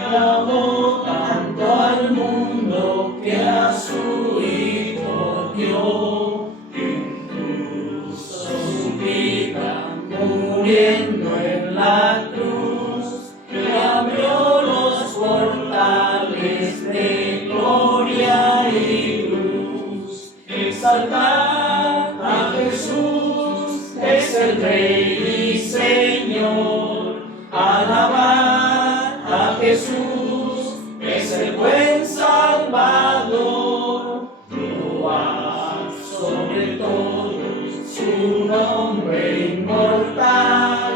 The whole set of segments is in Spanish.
amó tanto al mundo que a su Hijo dio, incluso su vida muriendo en la cruz, y abrió los portales de gloria y luz. Exaltad a Jesús, es el Rey y Señor. Alabad a Jesús, es el buen Salvador. Load sobre todo su nombre inmortal.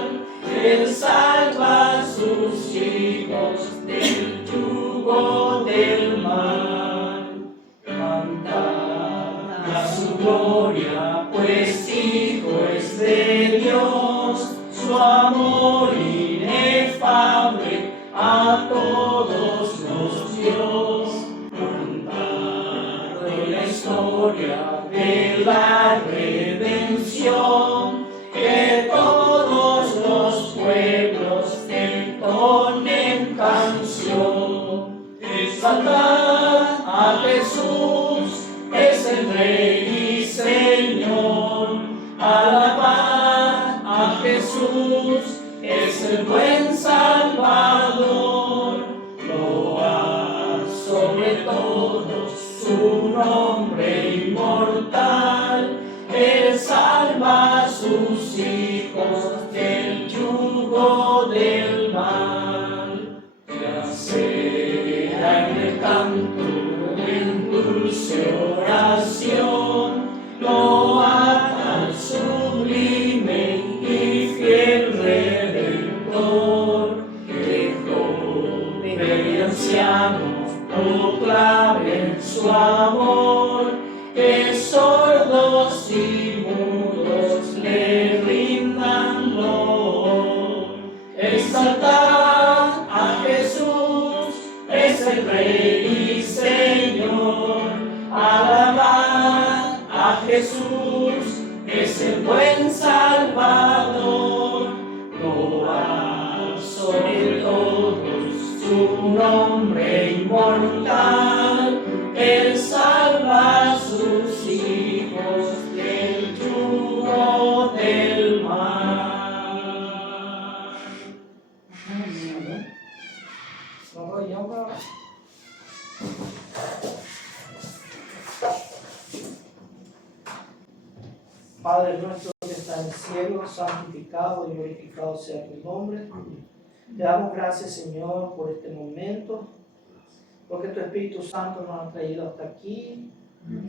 Él salva a sus hijos del yugo del mal. Cantad a su gloria, pues Hijo es de Dios. Su amor inefable a todos nos dio. Cantad de la historia de la redención, que todos los pueblos entonen canción. Exaltad a Jesús, es el Rey y Señor. Alabad a Jesús, es el buen Salvador. Load sobre todos su nombre inmortal. Él salva a sus hijos del yugo del mal. Ya sea en el canto, en dulce oración, load al sublime y fiel Redentor. Que jóvenes y ancianos proclamen su amor, que sordos y mudos le rindan loor. Exaltad a Jesús, es el Rey y Señor. Alabad a Jesús, es el buen Salvador. Load sobre todos su nombre inmortal. Él salva a sus hijos del yugo del mal. Padre nuestro que está en el cielo, santificado y glorificado sea tu nombre. Te damos gracias, Señor, por este momento, porque tu Espíritu Santo nos ha traído hasta aquí.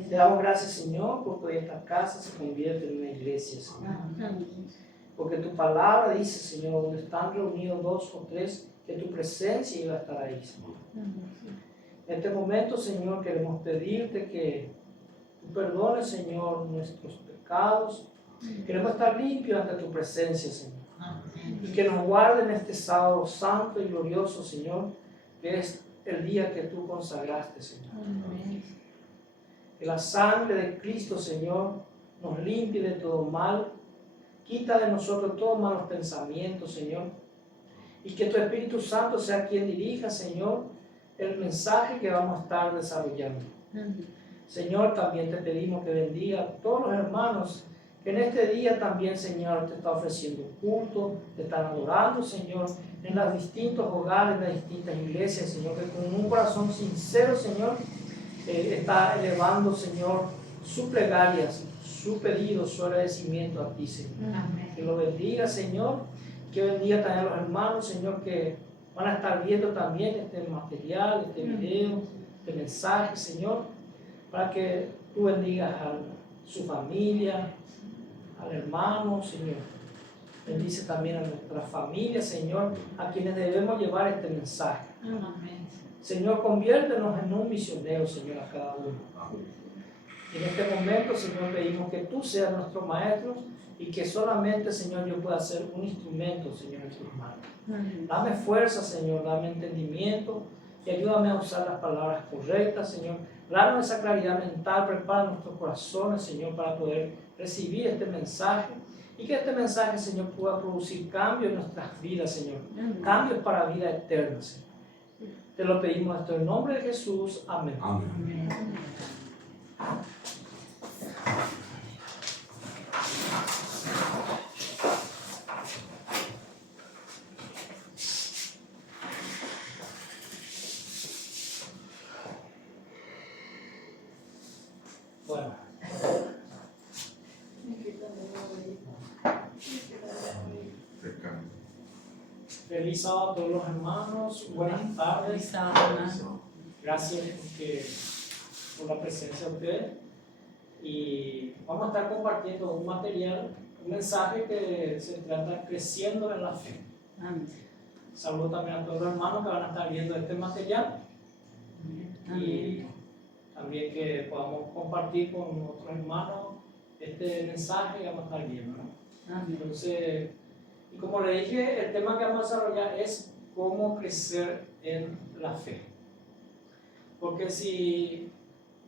Te damos gracias, Señor, porque esta casa se convierte en una iglesia, Señor. Porque tu palabra dice, Señor, donde están reunidos 2 o 3, que tu presencia iba a estar ahí, Señor. En este momento, Señor, queremos pedirte que tú perdones, Señor, nuestros pecados. Queremos estar limpios ante tu presencia, Señor. Y que nos guarden este sábado santo y glorioso, Señor, que es el día que tú consagraste, Señor. Que la sangre de Cristo, Señor, nos limpie de todo mal. Quita de nosotros todos malos pensamientos, Señor. Y que tu Espíritu Santo sea quien dirija, Señor, el mensaje que vamos a estar desarrollando. Señor, también te pedimos que bendiga a todos los hermanos que en este día también, Señor, te está ofreciendo culto, te están adorando, Señor, en los distintos hogares, en las distintas iglesias, Señor, que con un corazón sincero, Señor, está elevando, Señor, sus plegarias, su pedido, su agradecimiento a ti, Señor. Amén. Que lo bendiga, Señor, que bendiga también a los hermanos, Señor, que van a estar viendo también este material, este video, este mensaje, Señor, para que tú bendigas a su familia, al hermano, Señor. Bendice también a nuestra familia, Señor, a quienes debemos llevar este mensaje. Amén. Señor, conviértenos en un misionero, Señor, a cada uno. En este momento, Señor, pedimos que tú seas nuestro maestro y que solamente, Señor, yo pueda ser un instrumento, Señor, en tus manos. Dame fuerza, Señor, dame entendimiento y ayúdame a usar las palabras correctas, Señor. Danos esa claridad mental, prepara nuestros corazones, Señor, para poder recibir este mensaje y que este mensaje, Señor, pueda producir cambios en nuestras vidas, Señor. Cambios para vida eterna, Señor. Te lo pedimos esto en nombre de Jesús. Amén. Amén. Bueno. Feliz sábado a todos los hermanos. Buenas tardes. Gracias por la presencia de ustedes. Y vamos a estar compartiendo un material, un mensaje que se trata creciendo en la fe. Saludo también a todos los hermanos que van a estar viendo este material. Y también que podamos compartir con otros hermanos este mensaje que vamos a estar viendo, ¿no? Entonces, y como le dije, el tema que vamos a desarrollar es cómo crecer en la fe. Porque si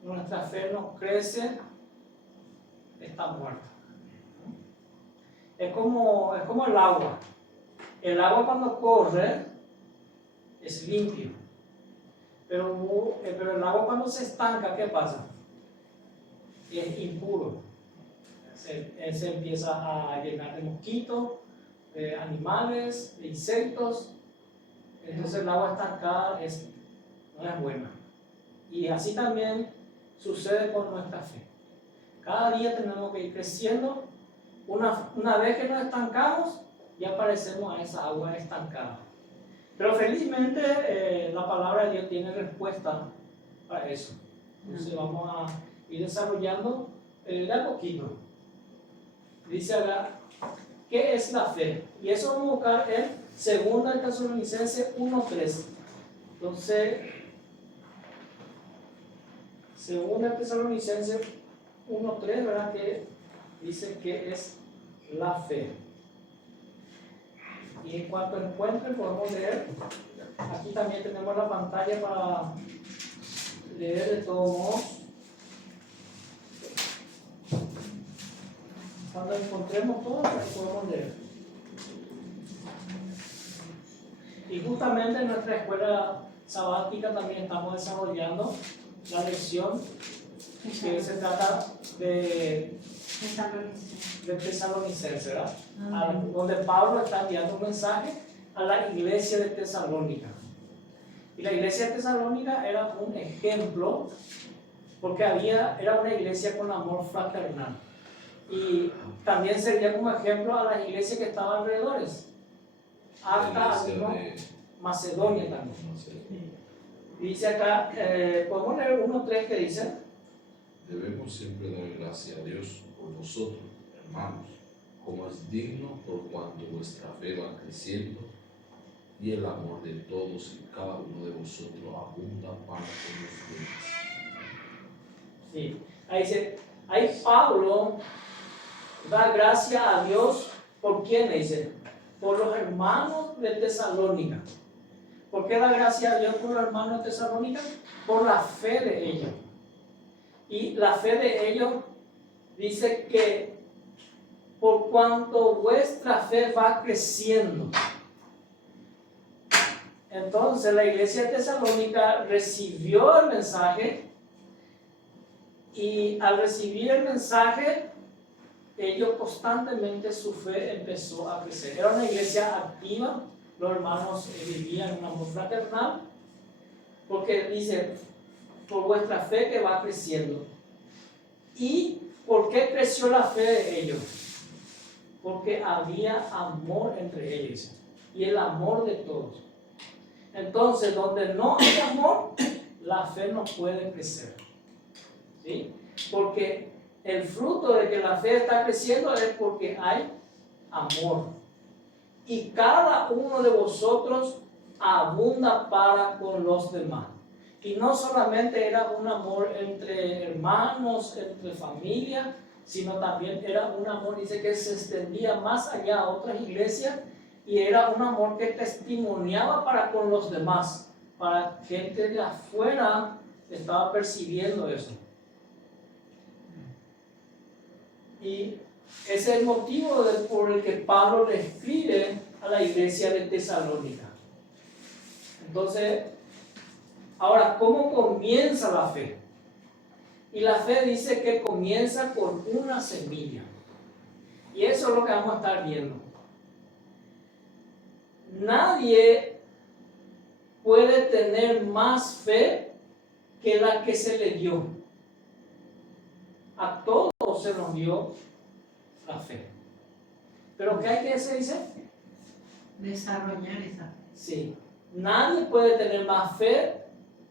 nuestra fe no crece, está muerta. Es como el agua. El agua cuando corre es limpio. Pero el agua cuando se estanca, ¿qué pasa? Es impuro. Se empieza a llenar de mosquitos, de animales, de insectos. Entonces el agua estancada no es buena. Y así también sucede con nuestra fe. Cada día tenemos que ir creciendo. Una vez que nos estancamos, ya parecemos a esa agua estancada. Pero felizmente la palabra de Dios tiene respuesta para eso. Entonces vamos a ir desarrollando de a poquito. Dice acá, ¿qué es la fe? Y eso vamos a buscar en 2 Tesalonicenses 1:3. Entonces, 2 Tesalonicenses 1:3, ¿verdad? Que dice que es la fe. Y en cuanto encuentren, podemos leer. Aquí también tenemos la pantalla para leer de todos modos. Cuando encontremos todo, pues podemos leer. Y justamente en nuestra escuela sabática también estamos desarrollando la lección que se trata de Tesalonicenses, ¿verdad? Donde Pablo está enviando un mensaje a la iglesia de Tesalónica. Y la iglesia de Tesalónica era un ejemplo porque era una iglesia con amor fraternal. Y también sería como ejemplo a las iglesias que estaban alrededor. Hasta Macedonia también. Dice acá, podemos leer 1:3 que dice: Debemos siempre dar gracias a Dios por vosotros, hermanos, como es digno por cuanto vuestra fe va creciendo y el amor de todos y cada uno de vosotros abunda para con los demás. Sí, ahí dice, ahí Pablo da gracias a Dios. ¿Por quién dice? Por los hermanos de Tesalónica. ¿Por qué da gracias a Dios por los hermanos de Tesalónica? Por la fe de ellos. Y la fe de ellos dice que por cuanto vuestra fe va creciendo. Entonces la iglesia de Tesalónica recibió el mensaje y al recibir el mensaje, ellos constantemente su fe empezó a crecer. Era una iglesia activa, los hermanos vivían un amor fraternal, porque dice, por vuestra fe que va creciendo. ¿Y por qué creció la fe de ellos? Porque había amor entre ellos y el amor de todos. Entonces, donde no hay amor, la fe no puede crecer. ¿Sí? Porque el fruto de que la fe está creciendo es porque hay amor. Y cada uno de vosotros abunda para con los demás. Y no solamente era un amor entre hermanos, entre familia, sino también era un amor, dice, que se extendía más allá a otras iglesias, y era un amor que testimoniaba para con los demás, para gente de afuera estaba percibiendo eso. Y ese es el motivo por el que Pablo le escribe a la iglesia de Tesalónica. Entonces, ahora, ¿cómo comienza la fe? Y la fe dice que comienza con una semilla. Y eso es lo que vamos a estar viendo. Nadie puede tener más fe que la que se le dio. A todos se nos dio la fe. ¿Pero qué hay que hacer, dice? Desarrollar esa fe. Sí. Nadie puede tener más fe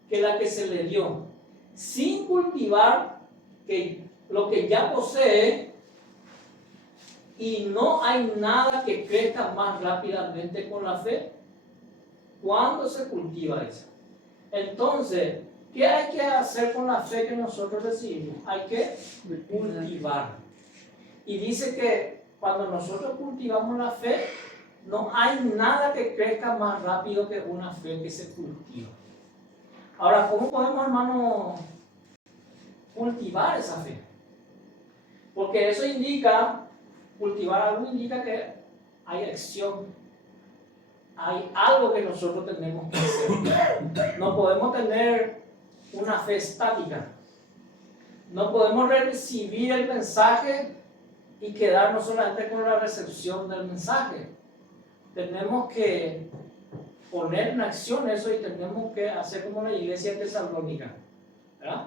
que la que se le dio, sin cultivar lo que ya posee, y no hay nada que crezca más rápidamente con la fe cuando se cultiva esa. Entonces, ¿qué hay que hacer con la fe que nosotros recibimos? Hay que cultivar. Y dice que cuando nosotros cultivamos la fe, no hay nada que crezca más rápido que una fe que se cultiva. Ahora, ¿cómo podemos, hermano, cultivar esa fe? Porque eso indica, cultivar algo indica que hay acción. Hay algo que nosotros tenemos que hacer. No podemos tener una fe estática. No podemos recibir el mensaje y quedarnos solamente con la recepción del mensaje. Tenemos que poner en acción eso y tenemos que hacer como la iglesia de Tesalónica, ¿verdad?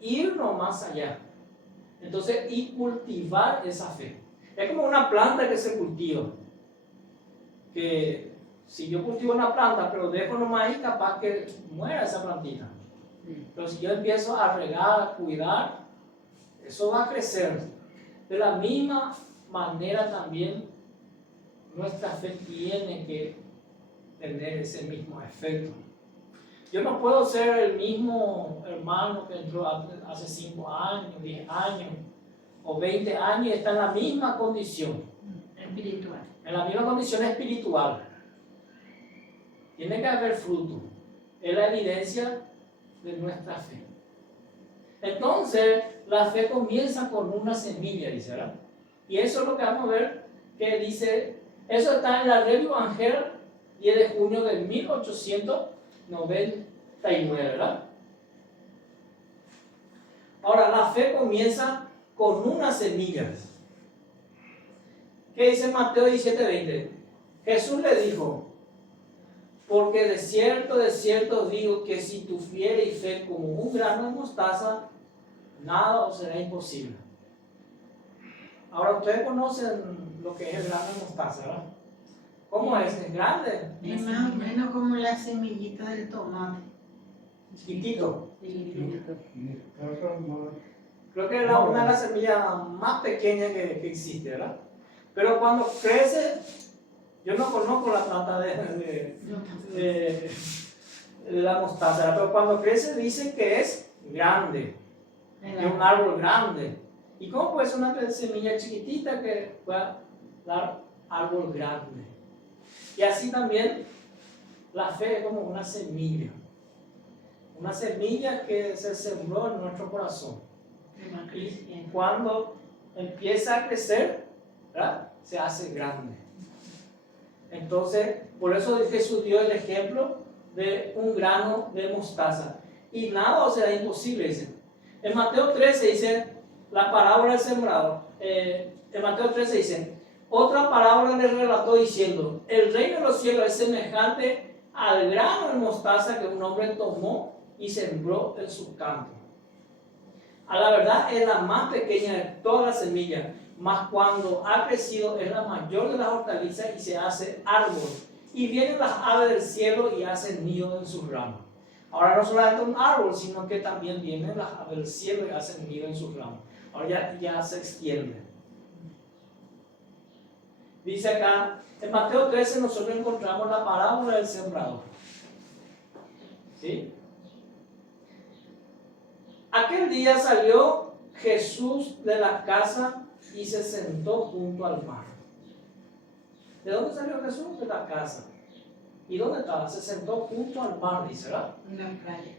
Irnos más allá. Entonces, y cultivar esa fe. Es como una planta que se cultiva. Que si yo cultivo una planta, pero dejo nomás ahí, capaz que muera esa plantita. Pero si yo empiezo a regar, a cuidar, eso va a crecer. De la misma manera también, nuestra fe tiene que tener ese mismo efecto. Yo no puedo ser el mismo hermano que entró hace 5 años, 10 años o 20 años y está en la misma condición. Espiritual. En la misma condición espiritual. Tiene que haber fruto. Es la evidencia de nuestra fe. Entonces, la fe comienza con una semilla, dice, ¿verdad? Y eso es lo que vamos a ver, que dice, eso está en la Revue Evangel, 10 de junio de 1899, ¿verdad? Ahora, la fe comienza con unas semillas. ¿Qué dice Mateo 17:20? Jesús le dijo, porque de cierto os digo que si tuviereis fe como un grano de mostaza, nada os será imposible. Ahora, ustedes conocen lo que es el grano de mostaza, ¿verdad? ¿Cómo es? ¿Es grande? Es más o menos como la semillita del tomate. Chiquitito. Chiquitito. Creo que es una de las semillas más pequeñas que existe, ¿verdad? Pero cuando crece, yo no conozco la planta de la mostaza, ¿verdad? Pero cuando crece dicen que es grande, que es un árbol grande. ¿Y cómo puede ser una semilla chiquitita que pueda dar árbol grande? Y así también la fe es como una semilla que se sembró en nuestro corazón. Y cuando empieza a crecer, ¿verdad? Se hace grande. Entonces, por eso Jesús dio el ejemplo de un grano de mostaza. Y nada os será imposible, dice. En Mateo 13 dice, la parábola del sembrador. En Mateo 13 dice, otra parábola le relató diciendo, el reino de los cielos es semejante al grano de mostaza que un hombre tomó y sembró en su campo. A la verdad es la más pequeña de todas las semillas, mas cuando ha crecido es la mayor de las hortalizas y se hace árbol. Y vienen las aves del cielo y hacen nido en sus ramas. Ahora no solamente un árbol, sino que también vienen las aves del cielo y hacen nido en sus ramas. Ahora ya se extiende. Dice acá, en Mateo 13 nosotros encontramos la parábola del sembrador. ¿Sí? Aquel día salió Jesús de la casa y se sentó junto al mar. ¿De dónde salió Jesús? De la casa. ¿Y dónde estaba? Se sentó junto al mar, dice, ¿verdad? En la playa.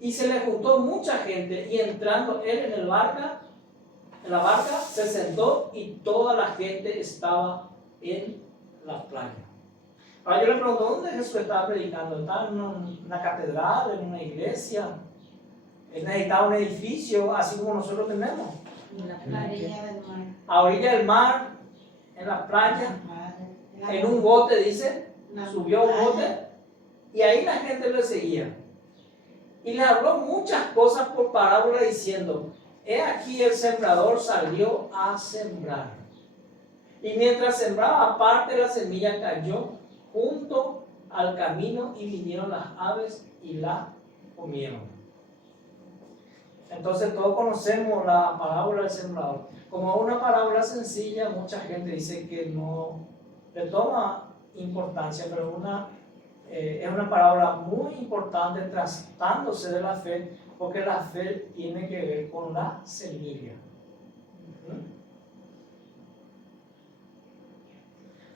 Y se le juntó mucha gente y entrando él en la barca se sentó y toda la gente estaba en la playa. Ahora yo le pregunto, ¿dónde Jesús estaba predicando? ¿Estaba en una catedral, en una iglesia? Él necesitaba un edificio así como nosotros tenemos. En la orilla del mar. A orilla del mar, en la playa, en un bote, dice. Subió a un bote y ahí la gente lo seguía. Y le habló muchas cosas por parábola diciendo, he aquí el sembrador salió a sembrar. Y mientras sembraba, parte de la semilla cayó junto al camino y vinieron las aves y la comieron. Entonces todos conocemos la parábola del sembrador. Como una parábola sencilla, mucha gente dice que no le toma importancia, pero es una parábola muy importante tratándose de la fe, porque la fe tiene que ver con la semilla.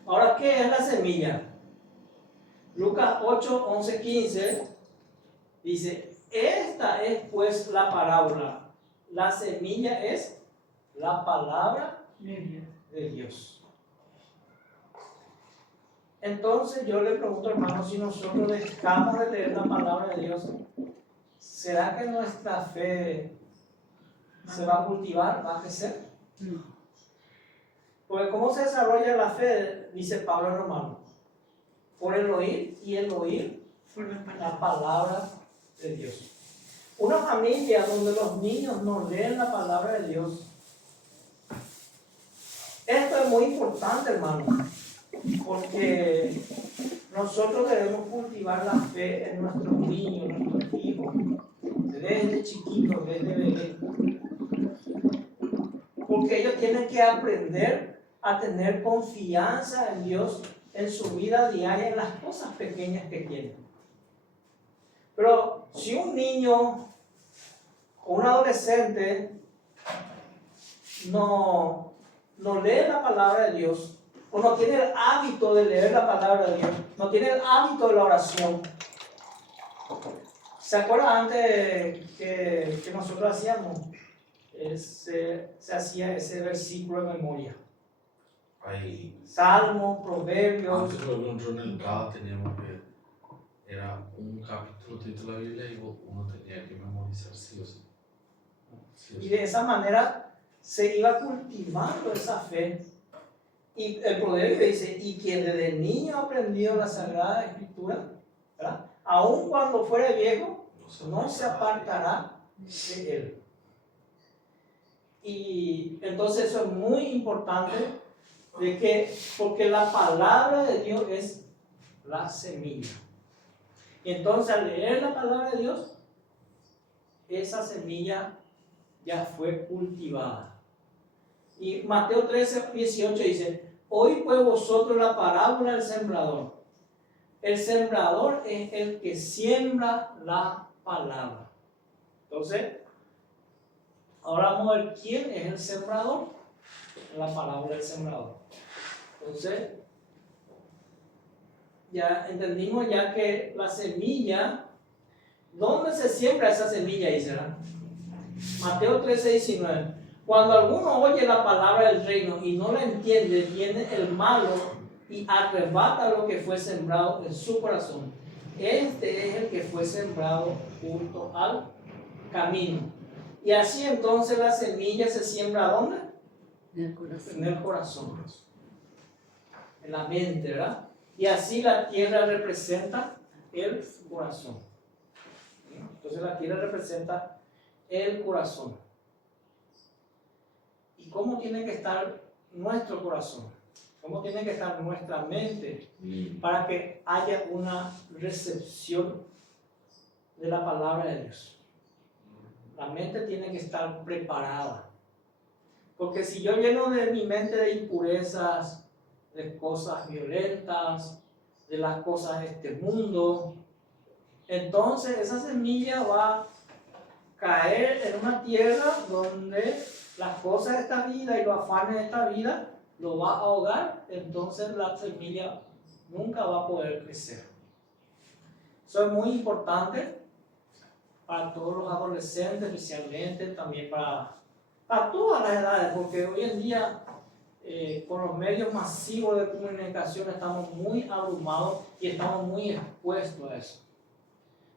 Ahora, ¿qué es la semilla? Lucas 8, 11, 15 dice, esta es pues la parábola. La semilla es la palabra de Dios. Entonces yo le pregunto, hermano, si nosotros dejamos de leer la palabra de Dios, ¿será que nuestra fe se va a cultivar, va a crecer? No. Porque ¿cómo se desarrolla la fe? Dice Pablo en Romanos. Por el oír y el oír la palabra de Dios. Una familia donde los niños no leen la palabra de Dios. Esto es muy importante, hermano, porque nosotros debemos cultivar la fe en nuestros niños, en nuestros hijos, desde chiquitos, desde bebés. Porque ellos tienen que aprender a tener confianza en Dios en su vida diaria, en las cosas pequeñas que tienen. Pero si un niño o un adolescente no lee la palabra de Dios, o no tiene el hábito de leer la palabra de Dios, no tiene el hábito de la oración. ¿Se acuerdan antes que nosotros hacíamos? Se hacía ese versículo de memoria. Ahí, Salmos, Proverbios. antes, por ejemplo, en el CAD teníamos que, era un capítulo de la Biblia y uno tenía que memorizar sí o sí. Y de esa manera se iba cultivando esa fe. Y el proverbio dice, y quien desde niño ha aprendido la Sagrada Escritura, ¿verdad? Aun cuando fuere viejo, no se apartará de él. Y entonces eso es muy importante, porque la palabra de Dios es la semilla. Y entonces al leer la palabra de Dios, esa semilla ya fue cultivada. Y Mateo 13, 18 dice, oí pues vosotros la parábola del sembrador. El sembrador es el que siembra la palabra. Entonces, ahora vamos a ver quién es el sembrador. La parábola del sembrador. Entonces, ya entendimos ya que la semilla, ¿dónde se siembra esa semilla, Israel? Mateo 13, 19. Cuando alguno oye la palabra del reino y no la entiende, viene el malo y arrebata lo que fue sembrado en su corazón. Este es el que fue sembrado junto al camino. Y así entonces la semilla se siembra ¿dónde? En el corazón. En el corazón. En la mente, ¿verdad? Y así la tierra representa el corazón. Entonces la tierra representa el corazón. ¿Y cómo tiene que estar nuestro corazón? ¿Cómo tiene que estar nuestra mente para que haya una recepción de la palabra de Dios? La mente tiene que estar preparada. Porque si yo lleno de mi mente de impurezas, de cosas violentas, de las cosas de este mundo, entonces esa semilla va a caer en una tierra donde las cosas de esta vida y los afanes de esta vida lo va a ahogar, entonces la semilla nunca va a poder crecer. Eso es muy importante para todos los adolescentes, especialmente también para todas las edades, porque hoy en día con los medios masivos de comunicación estamos muy abrumados y estamos muy expuestos a eso.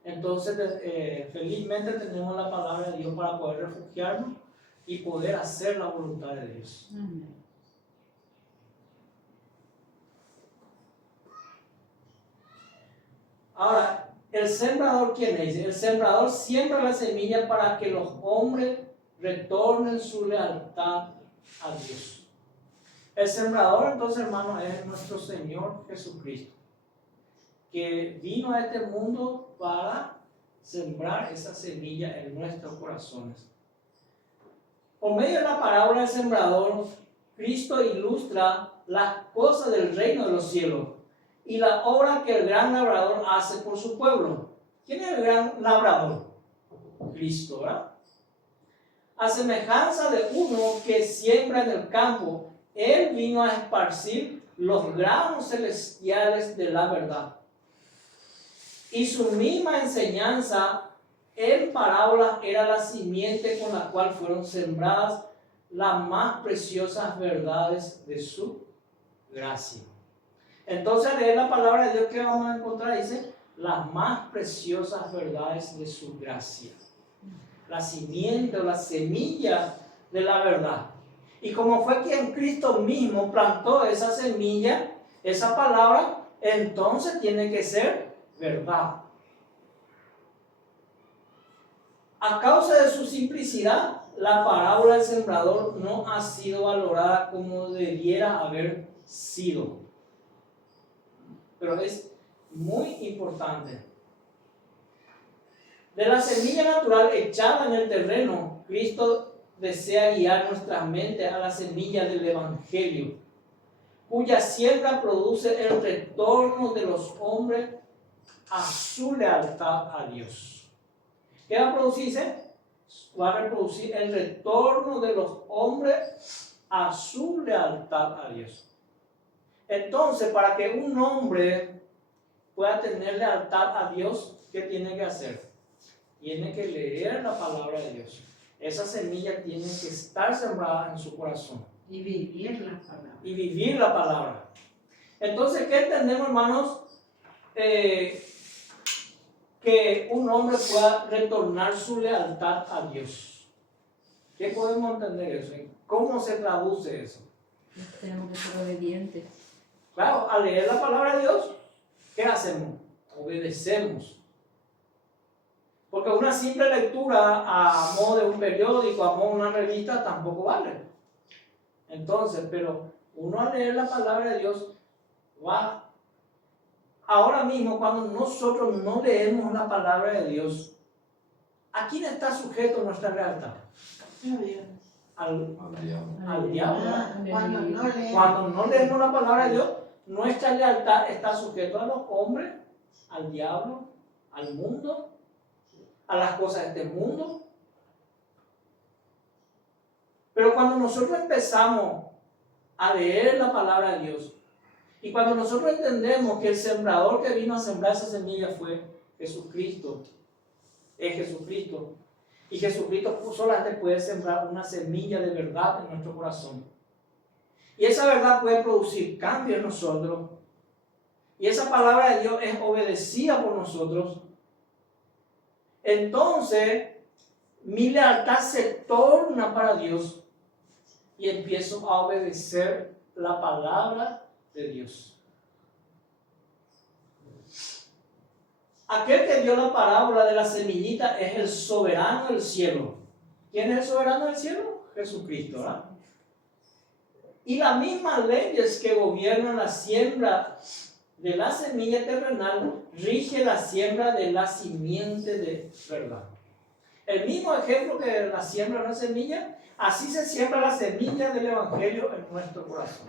Entonces, felizmente tenemos la palabra de Dios para poder refugiarnos y poder hacer la voluntad de Dios. Ahora, el sembrador, ¿quién es? El sembrador siembra la semilla para que los hombres retornen su lealtad a Dios. El sembrador, entonces, hermanos, es nuestro Señor Jesucristo, que vino a este mundo para sembrar esa semilla en nuestros corazones. Por medio de la parábola del sembrador, Cristo ilustra las cosas del reino de los cielos y la obra que el gran labrador hace por su pueblo. ¿Quién es el gran labrador? Cristo, ¿verdad? A semejanza de uno que siembra en el campo, Él vino a esparcir los granos celestiales de la verdad. Y su misma enseñanza en parábolas era la simiente con la cual fueron sembradas las más preciosas verdades de su gracia. Entonces, al leer la palabra de Dios, ¿qué vamos a encontrar? Dice, las más preciosas verdades de su gracia. La simiente o la semilla de la verdad. Y como fue quien Cristo mismo plantó esa semilla, esa palabra, entonces tiene que ser verdad. A causa de su simplicidad, la parábola del sembrador no ha sido valorada como debiera haber sido. Pero es muy importante. De la semilla natural echada en el terreno, Cristo desea guiar nuestra mente a la semilla del Evangelio, cuya siembra produce el retorno de los hombres a su lealtad a Dios. ¿Qué va a producirse? Va a reproducir el retorno de los hombres a su lealtad a Dios. Entonces, para que un hombre pueda tener lealtad a Dios, ¿qué tiene que hacer? Tiene que leer la palabra de Dios. Esa semilla tiene que estar sembrada en su corazón. Y vivir la palabra. Y vivir la palabra. Entonces, ¿qué entendemos, hermanos? Que un hombre pueda retornar su lealtad a Dios. ¿Qué podemos entender eso? ¿Cómo se traduce eso? Tenemos que ser obedientes. Claro, al leer la palabra de Dios, ¿qué hacemos? Obedecemos. Porque una simple lectura a modo de un periódico, a modo de una revista, tampoco vale. Entonces, pero uno al leer la palabra de Dios va. Ahora mismo, cuando nosotros no leemos la palabra de Dios, ¿a quién está sujeto nuestra lealtad? Al diablo. Cuando no leemos la palabra de Dios, nuestra lealtad está sujeta a los hombres, al diablo, al mundo, a las cosas de este mundo. Pero cuando nosotros empezamos a leer la palabra de Dios, y cuando nosotros entendemos que el sembrador que vino a sembrar esa semilla fue Jesucristo, es Jesucristo, y Jesucristo solamente puede sembrar una semilla de verdad en nuestro corazón. Y esa verdad puede producir cambio en nosotros. Y esa palabra de Dios es obedecida por nosotros. Entonces, mi lealtad se torna para Dios y empiezo a obedecer la palabra de Dios. Aquel que dio la parábola de la semillita es el soberano del cielo. ¿Quién es el soberano del cielo? Jesucristo, ¿verdad? Y las mismas leyes que gobiernan la siembra de la semilla terrenal rige la siembra de la simiente de verdad. El mismo ejemplo que la siembra de una semilla, así se siembra la semilla del Evangelio en nuestro corazón.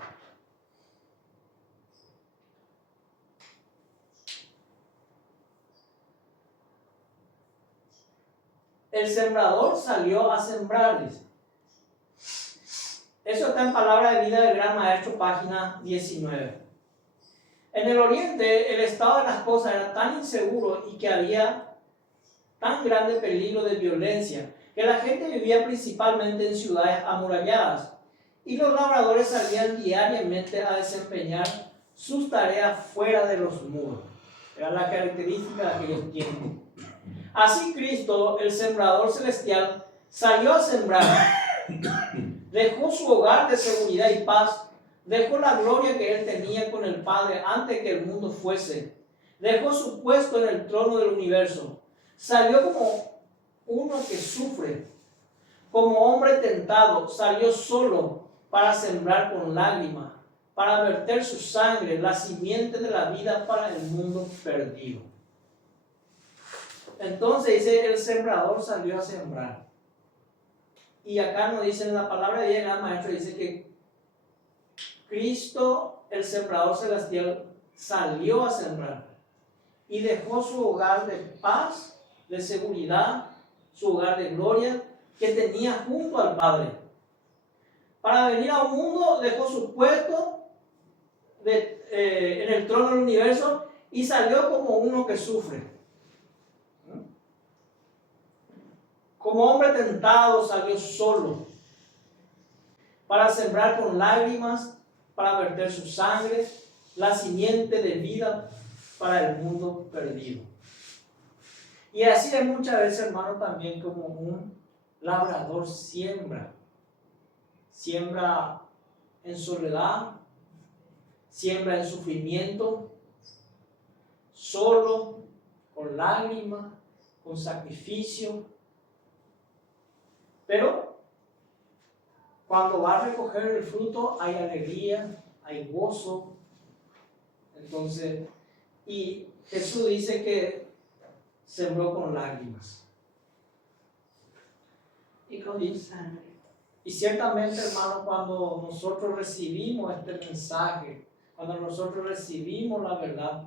El sembrador salió a sembrar, dice. Eso está en Palabra de Vida del Gran Maestro, página 19. En el Oriente, el estado de las cosas era tan inseguro y que había tan grande peligro de violencia, que la gente vivía principalmente en ciudades amuralladas y los labradores salían diariamente a desempeñar sus tareas fuera de los muros. Era la característica de aquellos tiempos. Así Cristo, el sembrador celestial, salió a sembrar. Dejó su hogar de seguridad y paz. Dejó la gloria que él tenía con el Padre antes que el mundo fuese. Dejó su puesto en el trono del universo. Salió como uno que sufre. Como hombre tentado, salió solo para sembrar con lágrimas, para verter su sangre, la simiente de la vida para el mundo perdido. Entonces dice, el sembrador salió a sembrar. Y acá nos dice en la palabra de Dios, el maestro dice que Cristo, el sembrador celestial, salió a sembrar y dejó su hogar de paz, de seguridad, su hogar de gloria que tenía junto al Padre. Para venir a un mundo dejó su puesto en el trono del universo y salió como uno que sufre. Como hombre tentado salió solo para sembrar con lágrimas, para verter su sangre, la simiente de vida para el mundo perdido. Y así es muchas veces, hermano, también como un labrador siembra en soledad, siembra en sufrimiento, solo, con lágrimas, con sacrificio. Pero cuando va a recoger el fruto hay alegría, hay gozo. Entonces, y Jesús dice que sembró con lágrimas. Y con su sangre. Y ciertamente, hermano, cuando nosotros recibimos este mensaje, cuando nosotros recibimos la verdad,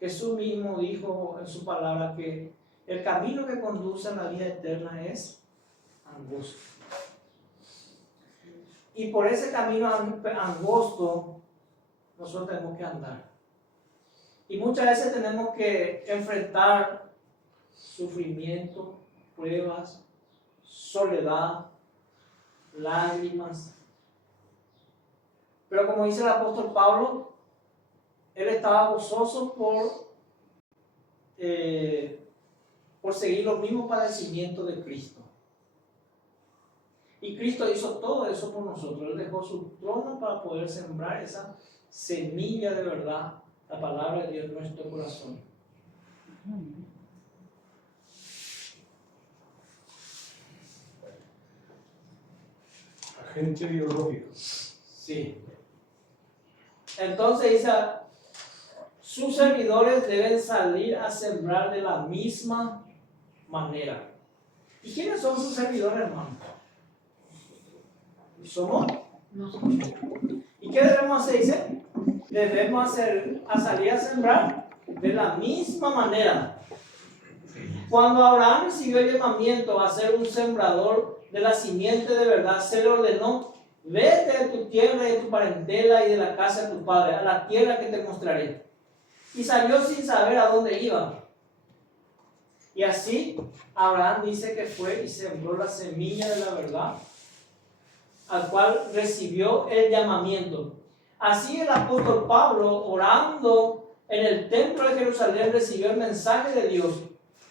Jesús mismo dijo en su palabra que el camino que conduce a la vida eterna es angosto. Y por ese camino angosto nosotros tenemos que andar. Y muchas veces tenemos que enfrentar sufrimiento, pruebas, soledad, lágrimas. Pero como dice el apóstol Pablo, él estaba gozoso por seguir los mismos padecimientos de Cristo. Y Cristo hizo todo eso por nosotros. Él dejó su trono para poder sembrar esa semilla de verdad, la palabra de Dios en nuestro corazón. Agente biológico. Sí. Entonces dice, sus servidores deben salir a sembrar de la misma manera. ¿Y quiénes son sus servidores, hermano? ¿Somos? Nosotros. ¿Y qué debemos hacer? Dice, debemos salir a sembrar de la misma manera. Cuando Abraham recibió el llamamiento a ser un sembrador de la simiente de verdad, se le ordenó: vete de tu tierra y de tu parentela y de la casa de tu padre, a la tierra que te mostraré. Y salió sin saber a dónde iba. Y así Abraham dice que fue y sembró la semilla de la verdad, al cual recibió el llamamiento. Así el apóstol Pablo, orando en el templo de Jerusalén, recibió el mensaje de Dios: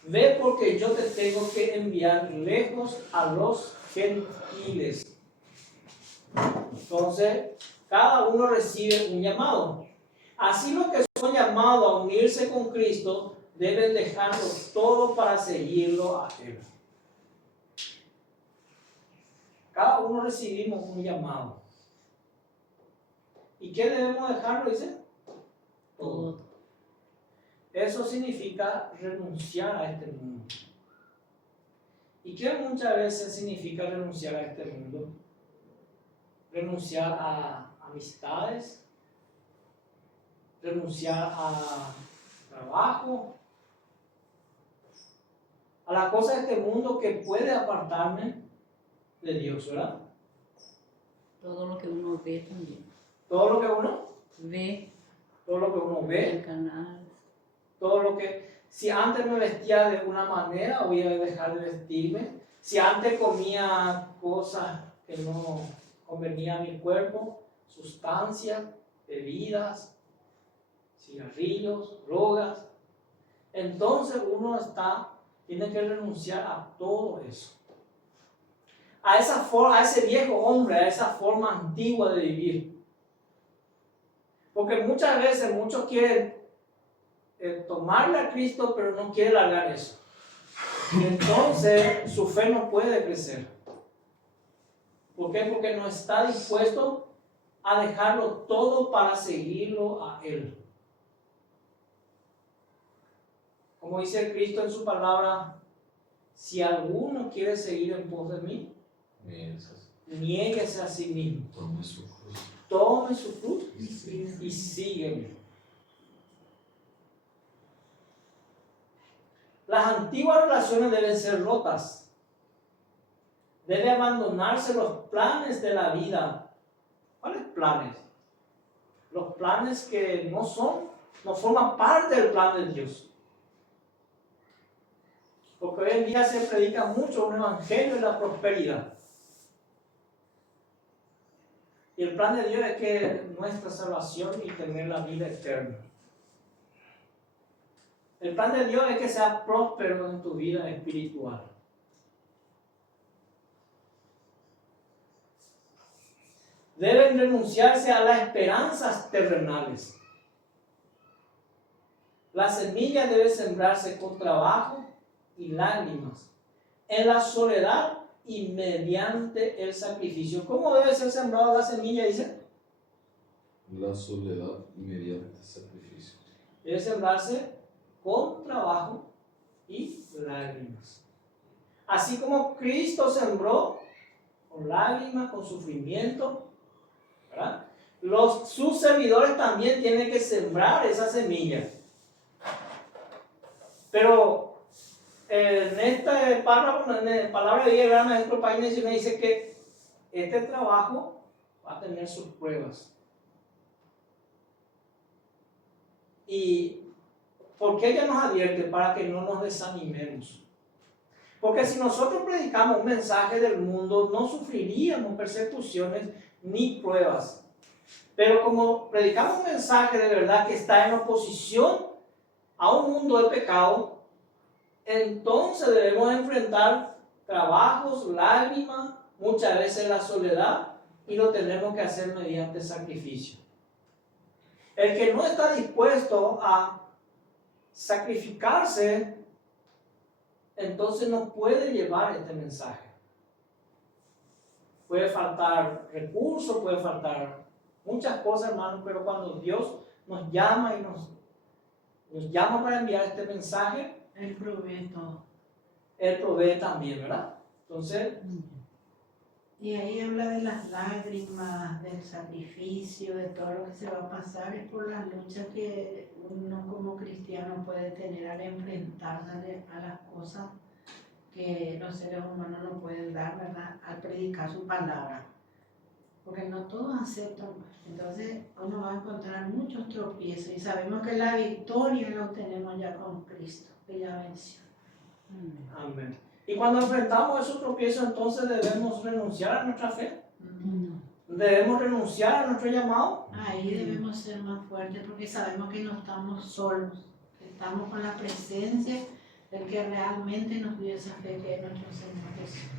ve, porque yo te tengo que enviar lejos a los gentiles. Entonces, cada uno recibe un llamado. Así los que son llamados a unirse con Cristo deben dejarlo todo para seguirlo a Él. Cada uno recibimos un llamado. ¿Y qué debemos dejarlo? Dice todo. Eso significa renunciar a este mundo. ¿Y qué muchas veces significa renunciar a este mundo? Renunciar a amistades, renunciar a trabajo, a la cosa de este mundo que puede apartarme de Dios, ¿verdad? Todo lo que uno ve también. Todo lo que uno Ve todo lo que uno ve, el canal. todo lo que, si antes me vestía de una manera, voy a dejar de vestirme. Si antes comía cosas que no convenía a mi cuerpo, sustancias, bebidas, cigarrillos, drogas. Entonces uno tiene que renunciar a todo eso. A ese viejo hombre, a esa forma antigua de vivir. Porque muchas veces muchos quieren tomarle a Cristo, pero no quieren largar eso. Y entonces su fe no puede crecer. ¿Por qué? Porque no está dispuesto a dejarlo todo para seguirlo a Él. Como dice Cristo en su palabra, si alguno quiere seguir en pos de mí, niéguese a sí mismo. Tome su cruz y sígueme. Las antiguas relaciones deben ser rotas. Debe abandonarse los planes de la vida. ¿Cuáles planes? Los planes que no forman parte del plan de Dios. Porque hoy en día se predica mucho un evangelio de la prosperidad. Y el plan de Dios es que nuestra salvación y tener la vida eterna. El plan de Dios es que sea próspero en tu vida espiritual. Deben renunciarse a las esperanzas terrenales. La semilla debe sembrarse con trabajo y lágrimas, en la soledad y mediante el sacrificio. ¿Cómo debe ser sembrada la semilla? Dice. La soledad y mediante el sacrificio. Debe sembrarse con trabajo y lágrimas. Así como Cristo sembró con lágrimas, con sufrimiento, ¿verdad? Sus servidores también tienen que sembrar esa semilla. Pero en este párrafo, en la palabra de Dios, el gran maestro Paine me dice que este trabajo va a tener sus pruebas. ¿Y por qué ella nos advierte? Para que no nos desanimemos. Porque si nosotros predicamos un mensaje del mundo, no sufriríamos persecuciones ni pruebas. Pero como predicamos un mensaje de verdad que está en oposición a un mundo de pecado, entonces debemos enfrentar trabajos, lágrimas, muchas veces la soledad, y lo tenemos que hacer mediante sacrificio. El que no está dispuesto a sacrificarse, entonces no puede llevar este mensaje. Puede faltar recursos, puede faltar muchas cosas, hermanos, pero cuando Dios nos llama y nos llama para enviar este mensaje, Él provee todo. Él provee también, ¿verdad? Entonces, y ahí habla de las lágrimas, del sacrificio, de todo lo que se va a pasar, es por las luchas que uno como cristiano puede tener al enfrentarse a las cosas que los seres humanos no pueden dar, ¿verdad? Al predicar su palabra. Porque no todos aceptan. Entonces uno va a encontrar muchos tropiezos y sabemos que la victoria la obtenemos ya con Cristo, que ya venció. amén. Y cuando enfrentamos esos tropiezos, entonces debemos renunciar a nuestra fe. Debemos renunciar a nuestro llamado. Ahí debemos ser más fuertes porque sabemos que no estamos solos, que estamos con la presencia del que realmente nos dio esa fe, que es nuestro Señor Jesús.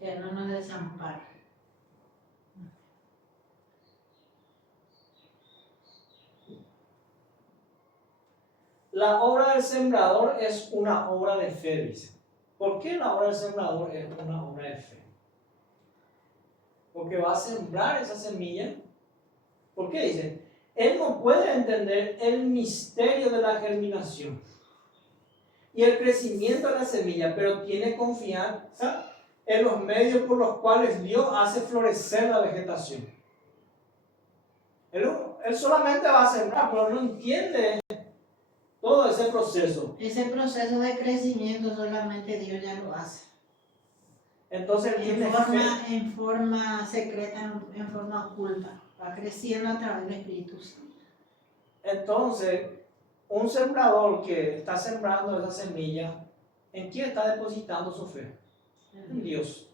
Que no nos desampara. La obra del sembrador es una obra de fe, dice. ¿Por qué la obra del sembrador es una obra de fe? Porque va a sembrar esa semilla. ¿Por qué dice? Él no puede entender el misterio de la germinación y el crecimiento de la semilla, pero tiene confianza en los medios por los cuales Dios hace florecer la vegetación. Él solamente va a sembrar, pero no entiende todo ese proceso. Ese proceso de crecimiento solamente Dios ya lo hace. Entonces tiene fe. En forma secreta, en forma oculta. Va creciendo a través del Espíritu Santo. Entonces, un sembrador que está sembrando esa semilla, ¿en quién está depositando su fe? En Dios.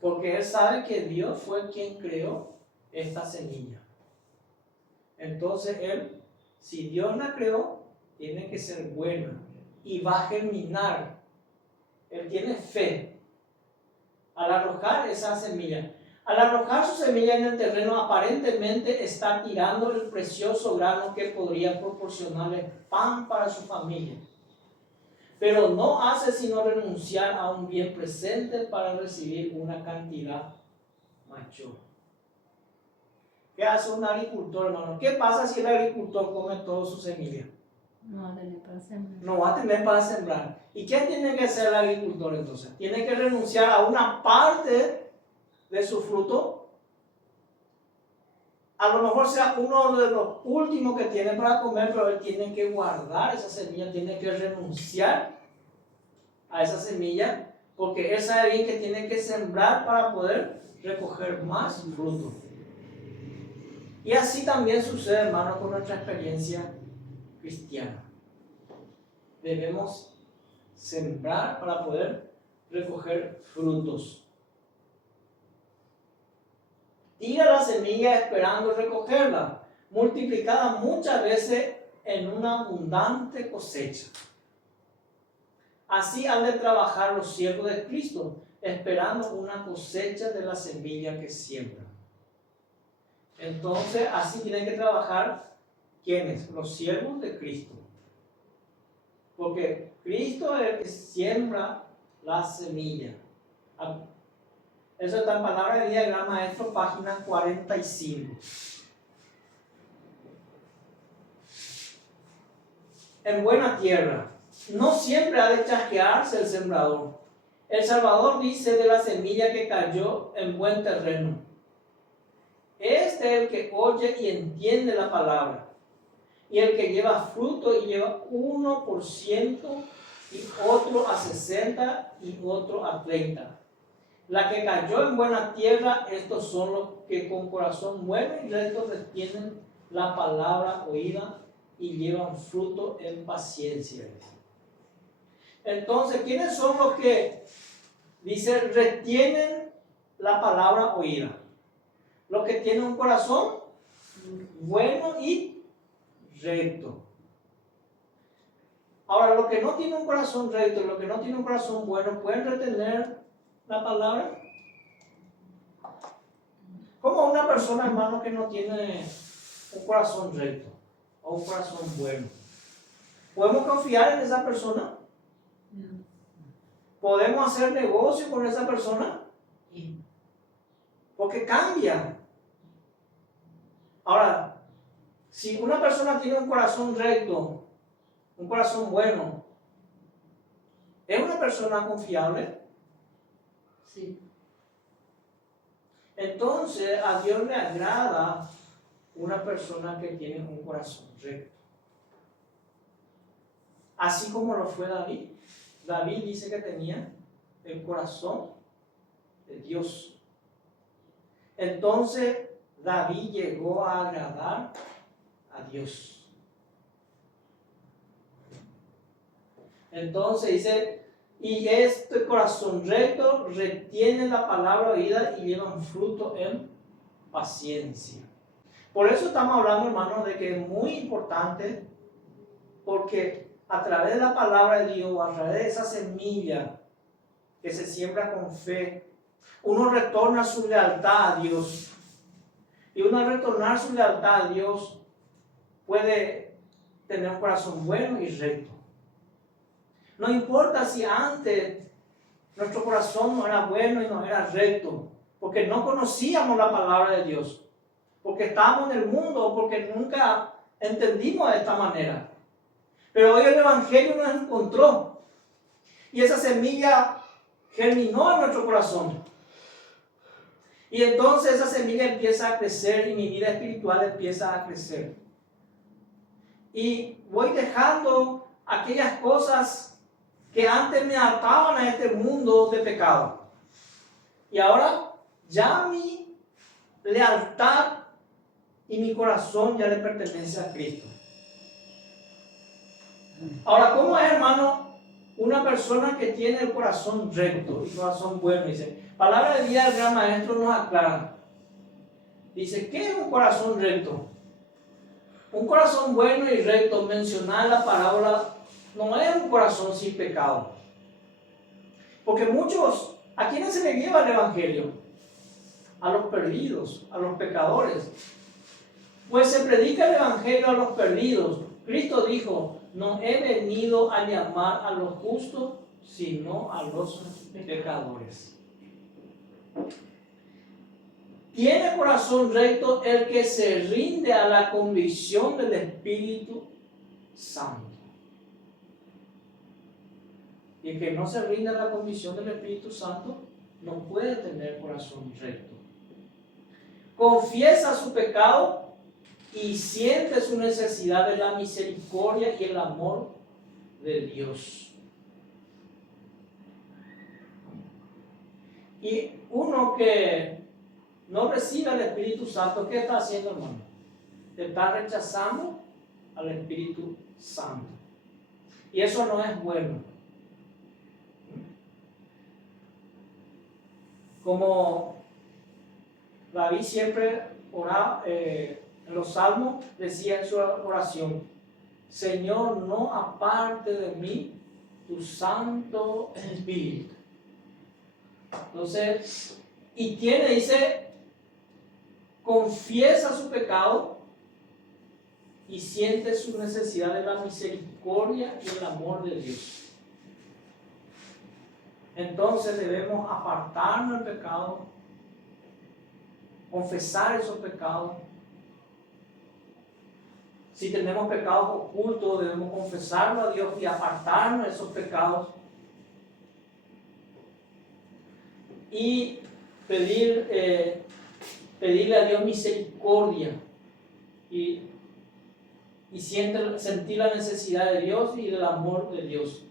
Porque él sabe que Dios fue quien creó esta semilla. Entonces él, si Dios la creó, tiene que ser buena y va a germinar. Él tiene fe al arrojar esa semilla. Al arrojar su semilla en el terreno, aparentemente está tirando el precioso grano que podría proporcionarle pan para su familia. Pero no hace sino renunciar a un bien presente para recibir una cantidad mayor. ¿Qué hace un agricultor, hermano? ¿Qué pasa si el agricultor come toda su semilla? No va a tener para sembrar. No va a tener para sembrar. ¿Y qué tiene que hacer el agricultor entonces? Tiene que renunciar a una parte de su fruto. A lo mejor sea uno de los últimos que tiene para comer, pero él tiene que guardar esa semilla, tiene que renunciar a esa semilla, porque él sabe bien que tiene que sembrar para poder recoger más fruto. Y así también sucede, hermano, con nuestra experiencia cristiana. Debemos sembrar para poder recoger frutos. Tira la semilla esperando recogerla, multiplicada muchas veces en una abundante cosecha. Así han de trabajar los siervos de Cristo, esperando una cosecha de la semilla que siembran. Entonces, así tienen que trabajar, ¿quiénes? Los siervos de Cristo. Porque Cristo es el que siembra la semilla. Eso está en Palabra de Vida, Gran Maestro, página 45. En buena tierra. No siempre ha de chasquearse el sembrador. El Salvador dice de la semilla que cayó en buen terreno. Este es el que oye y entiende la palabra. Y el que lleva fruto y lleva 1% y otro a 60 y otro a 30. La que cayó en buena tierra, estos son los que con corazón bueno y recto retienen la palabra oída y llevan fruto en paciencia. Entonces, ¿quiénes son los que, dice, retienen la palabra oída? Los que tienen un corazón bueno y recto. Ahora, los que no tienen un corazón recto, los que no tienen un corazón bueno, ¿pueden retener la palabra? Como una persona, hermano, que no tiene un corazón recto o un corazón bueno. ¿Podemos confiar en esa persona? ¿Podemos hacer negocio con esa persona? Porque cambia. Ahora, si una persona tiene un corazón recto, un corazón bueno, ¿es una persona confiable? Sí. Entonces, a Dios le agrada una persona que tiene un corazón recto. Así como lo fue David. David dice que tenía el corazón de Dios. Entonces, David llegó a agradar a Dios. Entonces dice, y este corazón recto retiene la palabra oída y llevan fruto en paciencia. Por eso estamos hablando, hermanos, de que es muy importante, porque a través de la palabra de Dios, a través de esa semilla que se siembra con fe, uno retorna su lealtad a Dios. Y uno al retornar su lealtad a Dios puede tener un corazón bueno y recto. No importa si antes nuestro corazón no era bueno y no era recto, porque no conocíamos la palabra de Dios, porque estábamos en el mundo o porque nunca entendimos de esta manera. Pero hoy el Evangelio nos encontró y esa semilla germinó en nuestro corazón. Y entonces esa semilla empieza a crecer y mi vida espiritual empieza a crecer. Y voy dejando aquellas cosas que antes me ataban a este mundo de pecado. Y ahora ya mi lealtad y mi corazón ya le pertenece a Cristo. Ahora, ¿cómo es, hermano, una persona que tiene el corazón recto y corazón bueno, dice, palabra de vida del gran maestro nos aclara. Dice, ¿qué es un corazón recto? Un corazón bueno y recto, mencionar la parábola, no es un corazón sin pecado. Porque muchos, ¿a quiénes se le lleva el evangelio? A los perdidos, a los pecadores. Pues se predica el evangelio a los perdidos. Cristo dijo, no he venido a llamar a los justos, sino a los pecadores. Tiene corazón recto el que se rinde a la convicción del Espíritu Santo. Y el que no se rinde a la convicción del Espíritu Santo no puede tener corazón recto. Confiesa su pecado y siente su necesidad de la misericordia y el amor de Dios. Y uno que no recibe al Espíritu Santo, ¿qué está haciendo, hermano? Está rechazando al Espíritu Santo. Y eso no es bueno. Como David siempre oraba, en los salmos decía en su oración, Señor, no aparte de mí tu Santo Espíritu. Entonces, y dice, confiesa su pecado y siente su necesidad de la misericordia y el amor de Dios. Entonces debemos apartarnos del pecado, confesar esos pecados. Si tenemos pecados ocultos, debemos confesarlo a Dios y apartarnos de esos pecados. Y pedirle a Dios misericordia y sentir la necesidad de Dios y del amor de Dios.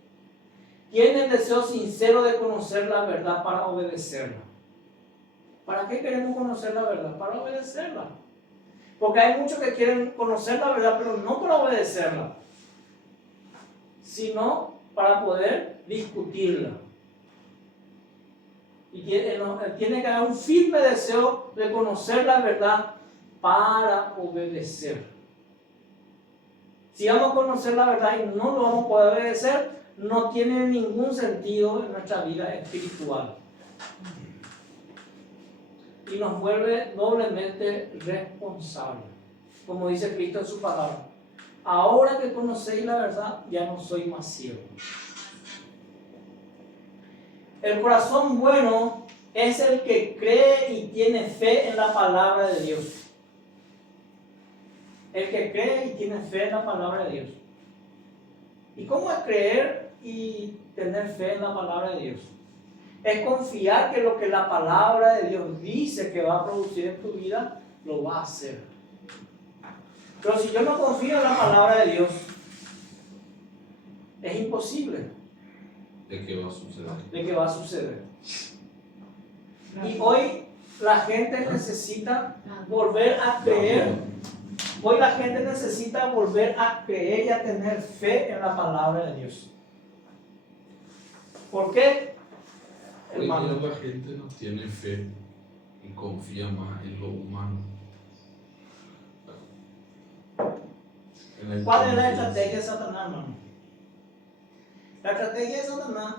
Tiene el deseo sincero de conocer la verdad para obedecerla. ¿Para qué queremos conocer la verdad? Para obedecerla. Porque hay muchos que quieren conocer la verdad, pero no para obedecerla, sino para poder discutirla. Y tiene que haber un firme deseo de conocer la verdad para obedecer. Si vamos a conocer la verdad y no lo vamos a poder obedecer, no tiene ningún sentido en nuestra vida espiritual. Y nos vuelve doblemente responsables. Como dice Cristo en su palabra. Ahora que conocéis la verdad, ya no soy más ciego. El corazón bueno es el que cree y tiene fe en la palabra de Dios. El que cree y tiene fe en la palabra de Dios. ¿Y cómo es creer y tener fe en la palabra de Dios? Es confiar que lo que la palabra de Dios dice que va a producir en tu vida, lo va a hacer. Pero si yo no confío en la palabra de Dios, es imposible. ¿De qué va a suceder? De qué va a suceder. Y hoy la gente necesita volver a creer. Hoy la gente necesita volver a creer y a tener fe en la palabra de Dios. ¿Por qué? Hoy día Hermano, la gente no tiene fe y confía más en lo humano. ¿cuál es la estrategia de Satanás, hermano? La estrategia de Satanás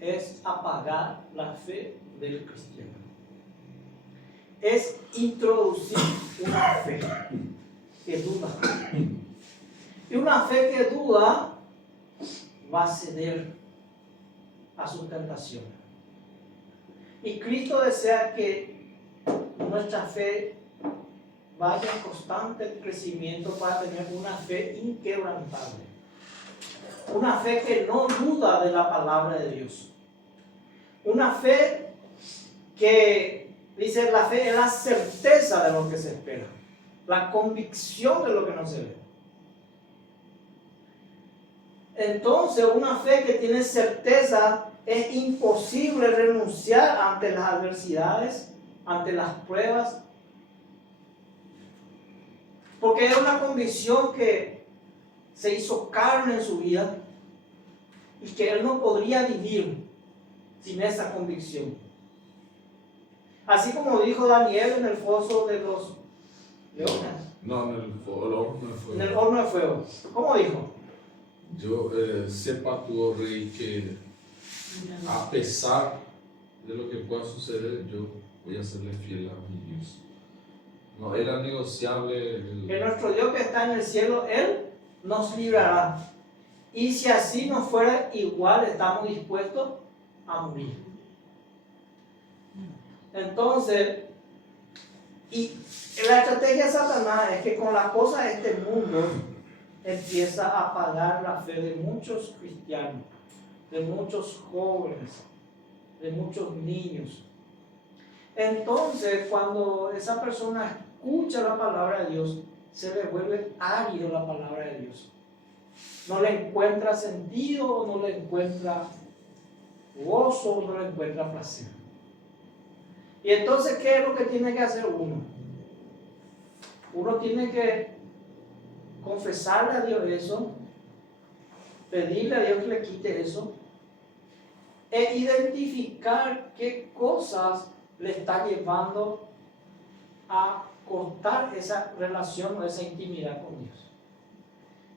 es apagar la fe del cristiano. Es introducir una fe que duda. Y una fe que duda va a ceder a sus tentaciones. Y Cristo desea que nuestra fe vaya en constante crecimiento para tener una fe inquebrantable. Una fe que no duda de la palabra de Dios. Una fe que, dice, la fe es la certeza de lo que se espera. La convicción de lo que no se ve. Entonces, una fe que tiene certeza, es imposible renunciar ante las adversidades, ante las pruebas. Porque es una convicción que se hizo carne en su vida y que él no podría vivir sin esa convicción. Así como dijo Daniel en el foso de los leones, No, en el horno de fuego. en el horno de fuego. ¿Cómo dijo? Yo, sepa tu, oh rey, que a pesar de lo que pueda suceder, yo voy a serle fiel a mi Dios. No era negociable. Que nuestro Dios que está en el cielo, Él nos librará. Y si así no fuera, igual estamos dispuestos a morir. Entonces, y la estrategia de Satanás es que con las cosas de este mundo empieza a apagar la fe de muchos cristianos, de muchos jóvenes, de muchos niños. Entonces, cuando esa persona escucha la palabra de Dios, se le vuelve árido la palabra de Dios. No le encuentra sentido, no le encuentra gozo, no le encuentra placer. Y entonces, ¿qué es lo que tiene que hacer uno? Uno tiene que confesarle a Dios eso, pedirle a Dios que le quite eso, e identificar qué cosas le está llevando a cortar esa relación o esa intimidad con Dios.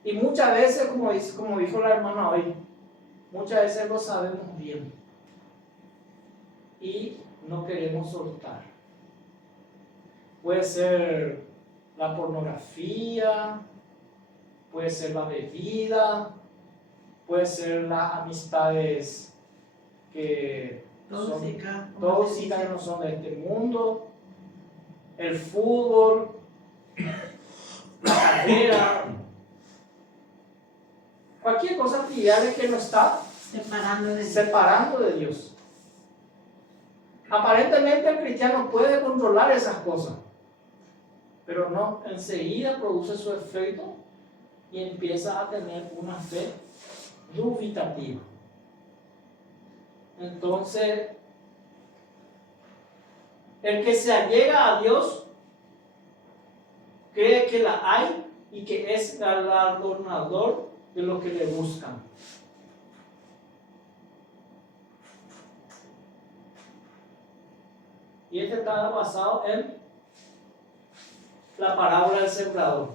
Y muchas veces, como dijo la hermana hoy, muchas veces lo sabemos bien y no queremos soltar. Puede ser la pornografía, puede ser la bebida, puede ser las amistades que tóxicas, tóxicas, que no son de este mundo, el fútbol, la carrera, cualquier cosa trivial que nos está separando de Dios. Aparentemente el cristiano puede controlar esas cosas, pero no, enseguida produce su efecto y empieza a tener una fe dubitativa. Entonces, el que se allega a Dios cree que la hay y que es galardonador de lo que le buscan. Y este está basado en la parábola del sembrador.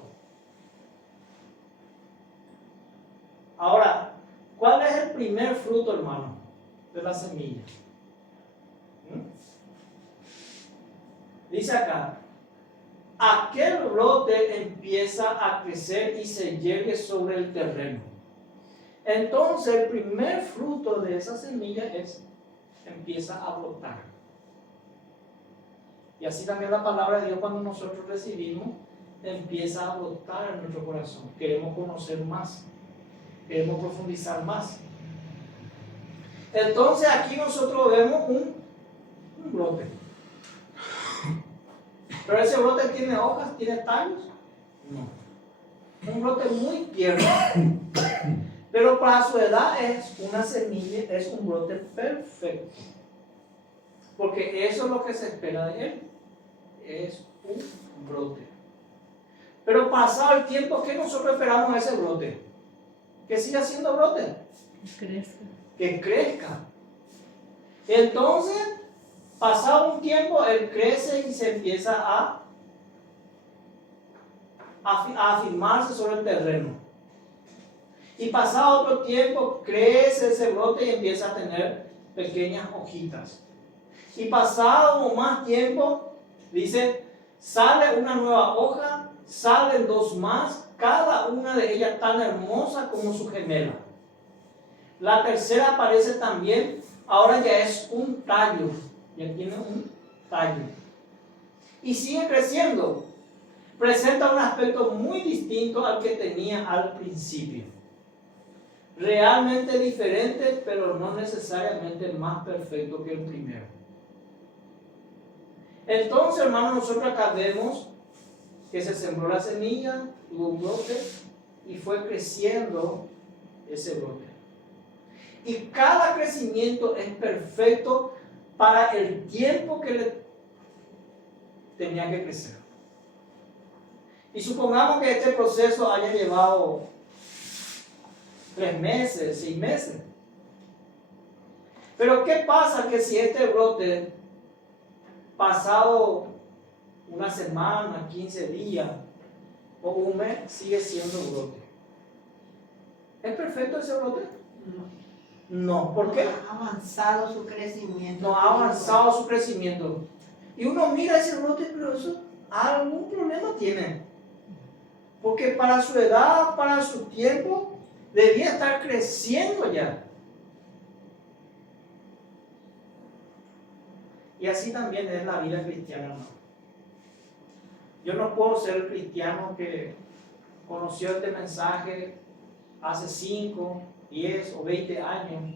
Ahora, ¿cuál es el primer fruto, hermano, de la semilla? Dice acá, aquel brote empieza a crecer y se yergue sobre el terreno. Entonces, el primer fruto de esa semilla empieza a brotar. Y así también la palabra de Dios, cuando nosotros recibimos, empieza a brotar en nuestro corazón. Queremos conocer más, queremos profundizar más. Entonces aquí nosotros vemos un brote. Pero ese brote tiene hojas, tiene tallos. No. Un brote muy tierno. Pero para su edad es una semilla, es un brote perfecto. Porque eso es lo que se espera de él. Es un brote. Pero pasado el tiempo, ¿qué nosotros esperamos de ese brote? Que siga siendo brote. Que crezca. Entonces, pasado un tiempo, él crece y se empieza a afirmarse sobre el terreno. Y pasado otro tiempo, crece ese brote y empieza a tener pequeñas hojitas. Y pasado más tiempo, dice, sale una nueva hoja, salen dos más, cada una de ellas tan hermosa como su gemela. La tercera aparece también, ahora ya es un tallo, ya tiene un tallo. Y sigue creciendo. Presenta un aspecto muy distinto al que tenía al principio. Realmente diferente, pero no necesariamente más perfecto que el primero. Entonces, hermanos, nosotros acá vemos que se sembró la semilla, tuvo un brote y fue creciendo ese brote. Y cada crecimiento es perfecto para el tiempo que le tenía que crecer. Y supongamos que este proceso haya llevado 3 meses, 6 meses. Pero ¿qué pasa que si este brote, pasado una semana, 15 días o un mes, sigue siendo brote? ¿Es perfecto ese brote? No. ¿Por qué? No ha avanzado su crecimiento. No ha avanzado su crecimiento. Y uno mira ese brote, pero eso algún problema tiene. Porque para su edad, para su tiempo, debía estar creciendo ya. Y así también es la vida cristiana, hermano. Yo no puedo ser el cristiano que conoció este mensaje hace 5, 10 o 20 años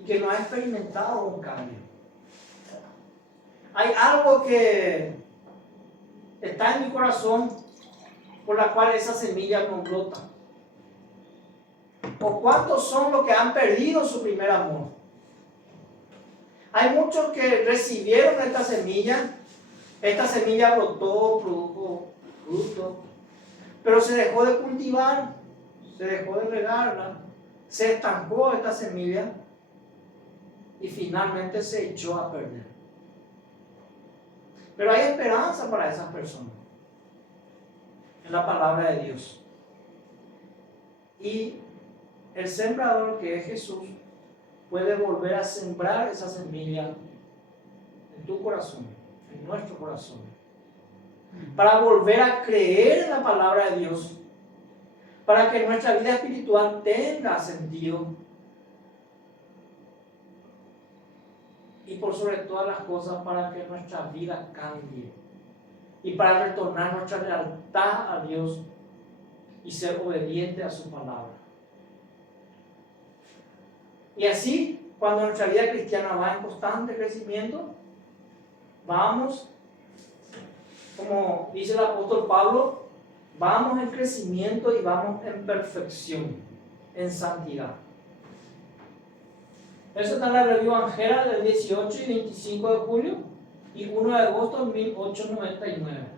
y que no ha experimentado un cambio. Hay algo que está en mi corazón por la cual esa semilla no brota. ¿O cuántos son los que han perdido su primer amor? Hay muchos que recibieron esta semilla brotó, produjo fruto, pero se dejó de cultivar, se dejó de regarla, se estancó esta semilla y finalmente se echó a perder. Pero hay esperanza para esas personas en la palabra de Dios. Y el sembrador, que es Jesús, puede volver a sembrar esa semilla en tu corazón, en nuestro corazón, para volver a creer en la palabra de Dios, para que nuestra vida espiritual tenga sentido y por sobre todas las cosas para que nuestra vida cambie y para retornar nuestra lealtad a Dios y ser obediente a su palabra. Y así, cuando nuestra vida cristiana va en constante crecimiento, vamos, como dice el apóstol Pablo, vamos en crecimiento y vamos en perfección, en santidad. Eso está en la Revista Evangélica del 18 y 25 de julio y 1 de agosto de 1899.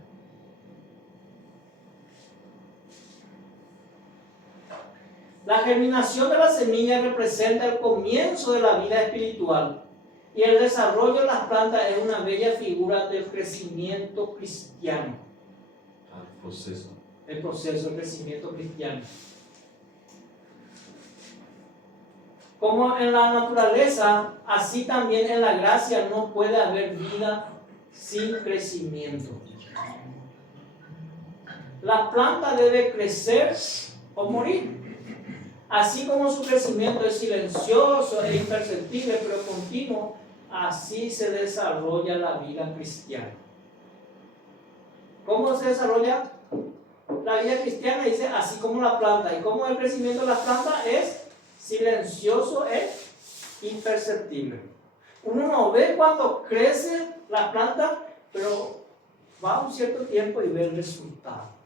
La germinación de la semilla representa el comienzo de la vida espiritual y el desarrollo de las plantas es una bella figura del crecimiento cristiano. El proceso de crecimiento cristiano. Como en la naturaleza, así también en la gracia no puede haber vida sin crecimiento. La planta debe crecer o morir. Así como su crecimiento es silencioso e imperceptible pero continuo, así se desarrolla la vida cristiana. ¿Cómo se desarrolla la vida cristiana? Dice así como la planta. ¿Y cómo el crecimiento de la planta es silencioso e imperceptible? Uno no ve cuando crece la planta, pero va un cierto tiempo y ve el resultado.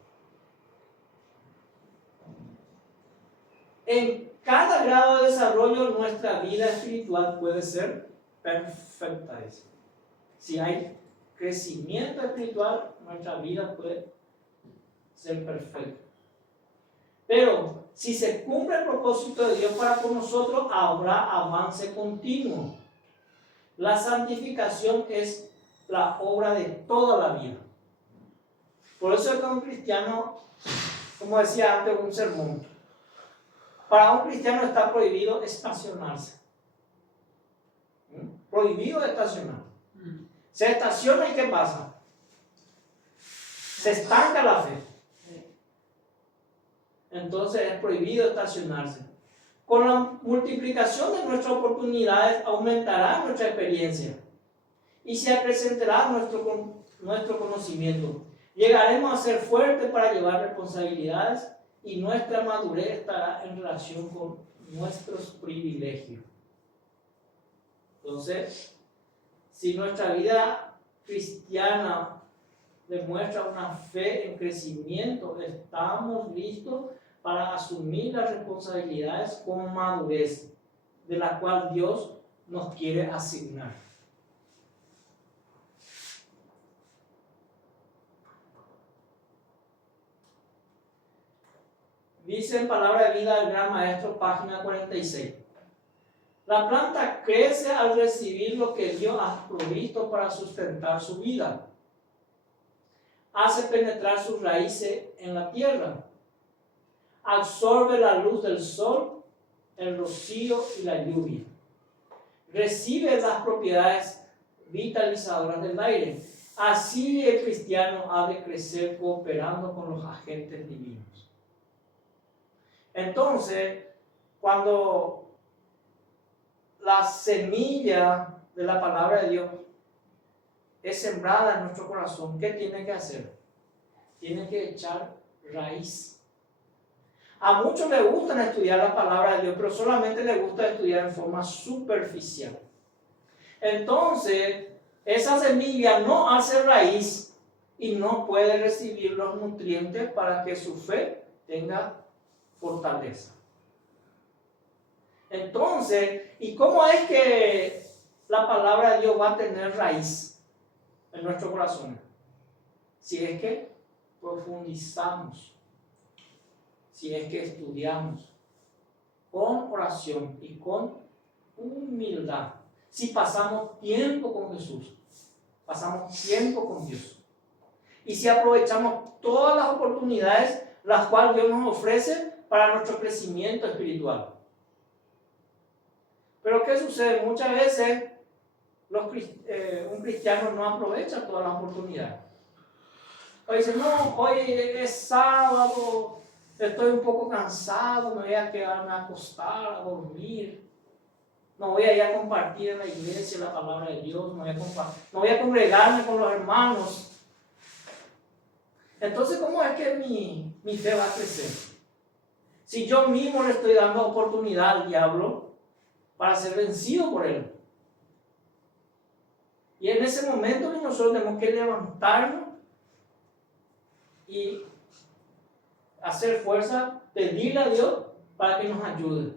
En cada grado de desarrollo nuestra vida espiritual puede ser perfecta. Si hay crecimiento espiritual, nuestra vida puede ser perfecta. Pero si se cumple el propósito de Dios para con nosotros, habrá avance continuo. La santificación es la obra de toda la vida. Por eso es que un cristiano, como decía antes en un sermón, para un cristiano está prohibido estacionarse. Prohibido estacionar. Se estaciona y ¿qué pasa? Se estanca la fe. Entonces es prohibido estacionarse. Con la multiplicación de nuestras oportunidades aumentará nuestra experiencia y se acrecentará nuestro conocimiento. Llegaremos a ser fuertes para llevar responsabilidades y nuestra madurez estará en relación con nuestros privilegios. Entonces, si nuestra vida cristiana demuestra una fe en crecimiento, estamos listos para asumir las responsabilidades con madurez, de la cual Dios nos quiere asignar. Dice en Palabra de Vida del Gran Maestro, página 46. La planta crece al recibir lo que Dios ha provisto para sustentar su vida. Hace penetrar sus raíces en la tierra. Absorbe la luz del sol, el rocío y la lluvia. Recibe las propiedades vitalizadoras del aire. Así el cristiano ha de crecer cooperando con los agentes divinos. Entonces, cuando la semilla de la palabra de Dios es sembrada en nuestro corazón, ¿qué tiene que hacer? Tiene que echar raíz. A muchos les gusta estudiar la palabra de Dios, pero solamente les gusta estudiar en forma superficial. Entonces, esa semilla no hace raíz y no puede recibir los nutrientes para que su fe tenga fortaleza. Entonces, ¿y cómo es que la palabra de Dios va a tener raíz en nuestro corazón? Si es que profundizamos, si es que estudiamos con oración y con humildad, si pasamos tiempo con Jesús, pasamos tiempo con Dios, y si aprovechamos todas las oportunidades las cuales Dios nos ofrece para nuestro crecimiento espiritual. Pero ¿qué sucede? Muchas veces un cristiano no aprovecha todas las oportunidades. O dice, no, hoy es sábado, estoy un poco cansado, me voy a quedarme a acostar, a dormir. No voy a ir a compartir en la iglesia la palabra de Dios, no voy a congregarme con los hermanos. Entonces, ¿cómo es que mi fe va a crecer? Si yo mismo le estoy dando oportunidad al diablo para ser vencido por él. Y en ese momento nosotros tenemos que levantarnos y hacer fuerza, pedirle a Dios para que nos ayude.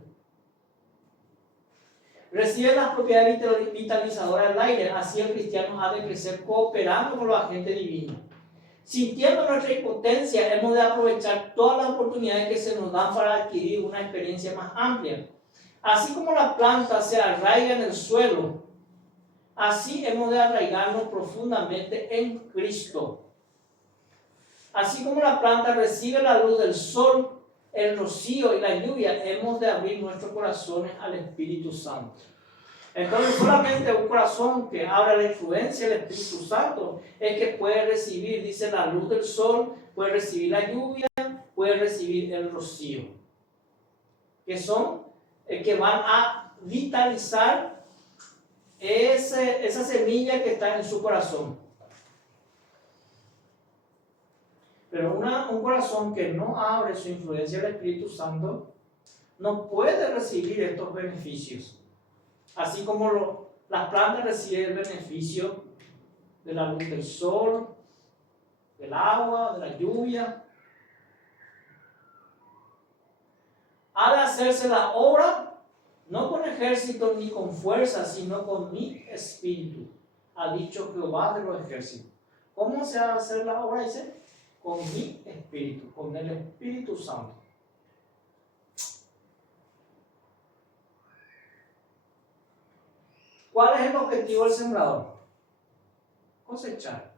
Recibe las propiedades vitalizadoras del aire, así el cristiano ha de crecer cooperando con los agentes divinos. Sintiendo nuestra impotencia, hemos de aprovechar todas las oportunidades que se nos dan para adquirir una experiencia más amplia. Así como la planta se arraiga en el suelo, así hemos de arraigarnos profundamente en Cristo. Así como la planta recibe la luz del sol, el rocío y la lluvia, hemos de abrir nuestros corazones al Espíritu Santo. Entonces, solamente un corazón que abra la influencia del Espíritu Santo es que puede recibir, dice, la luz del sol, puede recibir la lluvia, puede recibir el rocío, que son que van a vitalizar esa semilla que está en su corazón. Pero un corazón que no abre su influencia del Espíritu Santo no puede recibir estos beneficios. Así como las plantas reciben el beneficio de la luz del sol, del agua, de la lluvia. Ha de hacerse la obra no con ejército ni con fuerza, sino con mi espíritu, ha dicho Jehová de los ejércitos. ¿Cómo se ha de hacer la obra? Dice, con mi espíritu, con el Espíritu Santo. ¿Cuál es el objetivo del sembrador? Cosechar.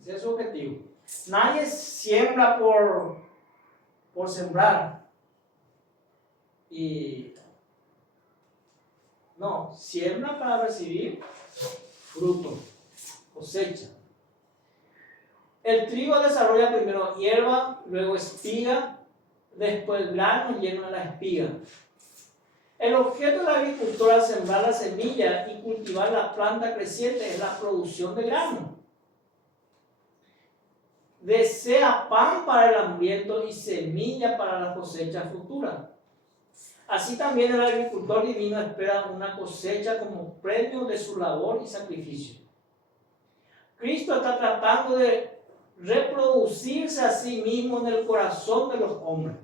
Ese es su objetivo. Nadie siembra por sembrar. Y no, siembra para recibir fruto, cosecha. El trigo desarrolla primero hierba, luego espiga, después grano lleno de la espiga. El objeto de la agricultura al sembrar la semilla y cultivar la planta creciente es la producción de grano. Desea pan para el hambriento y semilla para la cosecha futura. Así también el agricultor divino espera una cosecha como premio de su labor y sacrificio. Cristo está tratando de reproducirse a sí mismo en el corazón de los hombres.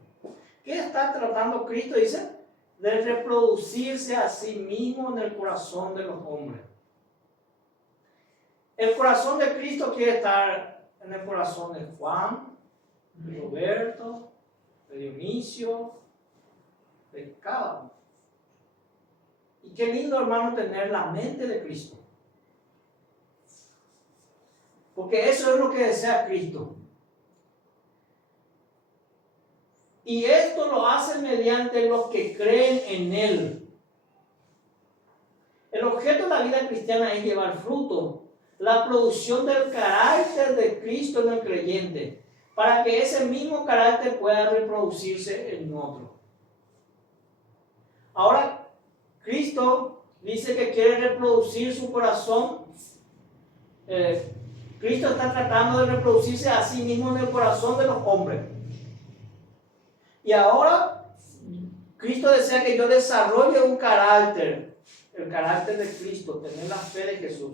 ¿Qué está tratando Cristo? Dice, de reproducirse a sí mismo en el corazón de los hombres. El corazón de Cristo quiere estar en el corazón de Juan, de Roberto, de Dionisio, de cada uno. Y qué lindo, hermano, tener la mente de Cristo. Porque eso es lo que desea Cristo. Y esto lo hace mediante los que creen en Él. El objeto de la vida cristiana es llevar fruto, la producción del carácter de Cristo en el creyente, para que ese mismo carácter pueda reproducirse en otro. Ahora, Cristo dice que quiere reproducir su corazón. Cristo está tratando de reproducirse a sí mismo en el corazón de los hombres. Y ahora, Cristo desea que yo desarrolle un carácter, el carácter de Cristo, tener la fe de Jesús.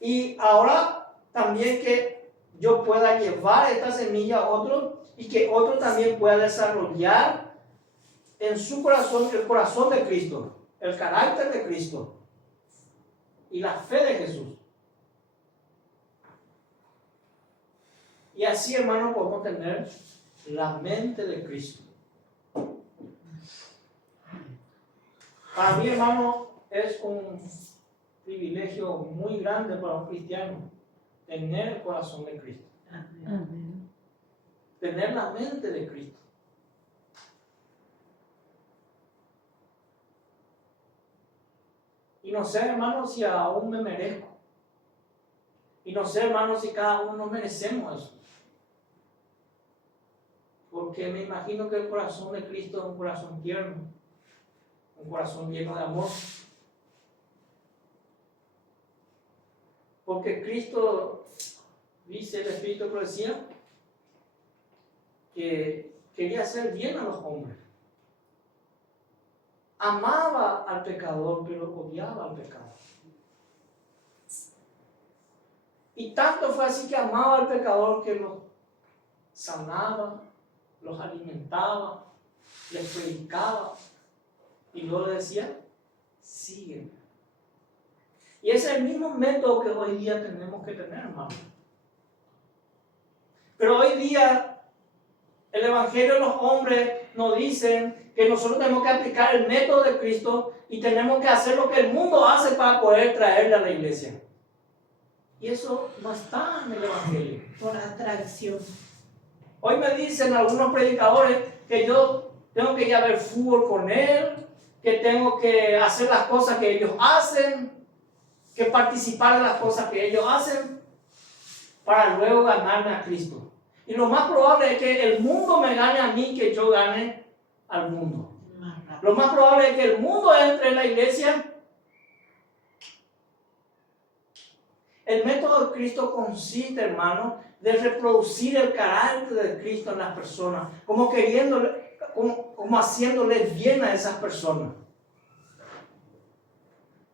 Y ahora también que yo pueda llevar esta semilla a otro y que otro también pueda desarrollar en su corazón el corazón de Cristo, el carácter de Cristo y la fe de Jesús. Y así, hermano, podemos tener la mente de Cristo. Para mí, hermano, es un privilegio muy grande para un cristiano tener el corazón de Cristo, Amén. tener la mente de Cristo. Y no sé, hermano, si aún me merezco. Y no sé, hermano, si cada uno nos merecemos eso. Porque me imagino que el corazón de Cristo es un corazón tierno, un corazón lleno de amor. Porque Cristo, dice el Espíritu de Profecía, que quería hacer bien a los hombres. Amaba al pecador, pero odiaba al pecado. Y tanto fue así que amaba al pecador que los sanaba, los alimentaba, les predicaba y luego le decía, sígueme. Y ese es el mismo método que hoy día tenemos que tener, hermano. Pero hoy día el Evangelio de los hombres nos dicen que nosotros tenemos que aplicar el método de Cristo y tenemos que hacer lo que el mundo hace para poder traerle a la iglesia. Y eso no está en el Evangelio. Por atracción. Hoy me dicen algunos predicadores que yo tengo que ir a ver fútbol con él, que tengo que hacer las cosas que ellos hacen, que participar de las cosas que ellos hacen, para luego ganarme a Cristo. Y lo más probable es que el mundo me gane a mí, que yo gane al mundo. Lo más probable es que el mundo entre en la iglesia. El método de Cristo consiste, hermano, de reproducir el carácter de Cristo en las personas, como queriéndole, como haciéndoles bien a esas personas.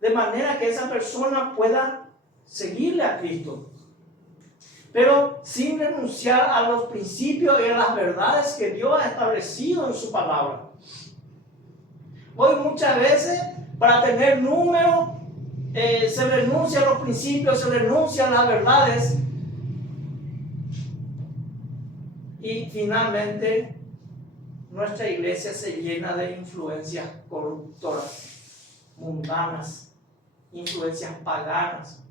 De manera que esa persona pueda seguirle a Cristo, pero sin renunciar a los principios y a las verdades que Dios ha establecido en su palabra. Hoy muchas veces, para tener números, se renuncia a los principios, se renuncia a las verdades y finalmente nuestra iglesia se llena de influencias corruptoras, mundanas, influencias paganas,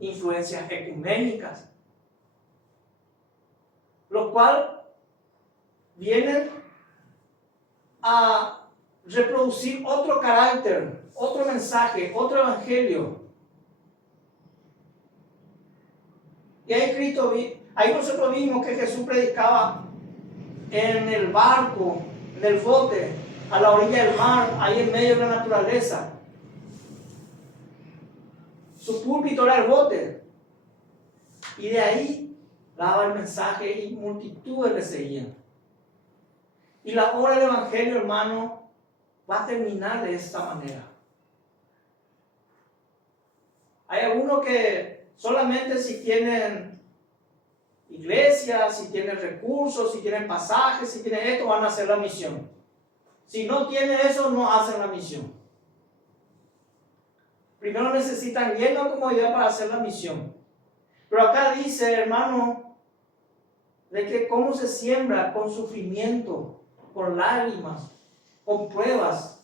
influencias ecuménicas, lo cual vienen a reproducir otro carácter, otro mensaje, otro evangelio. Y ahí nosotros vimos que Jesús predicaba en el barco, en el bote, a la orilla del mar, ahí en medio de la naturaleza. Su púlpito era el bote. Y de ahí daba el mensaje y multitudes le seguían. Y la obra del evangelio, hermano, va a terminar de esta manera. Hay algunos que solamente si tienen iglesias, si tienen recursos, si tienen pasajes, si tienen esto, van a hacer la misión. Si no tienen eso, no hacen la misión. Primero necesitan lleno de comodidad para hacer la misión. Pero acá dice, hermano, de que cómo se siembra con sufrimiento, con lágrimas, con pruebas.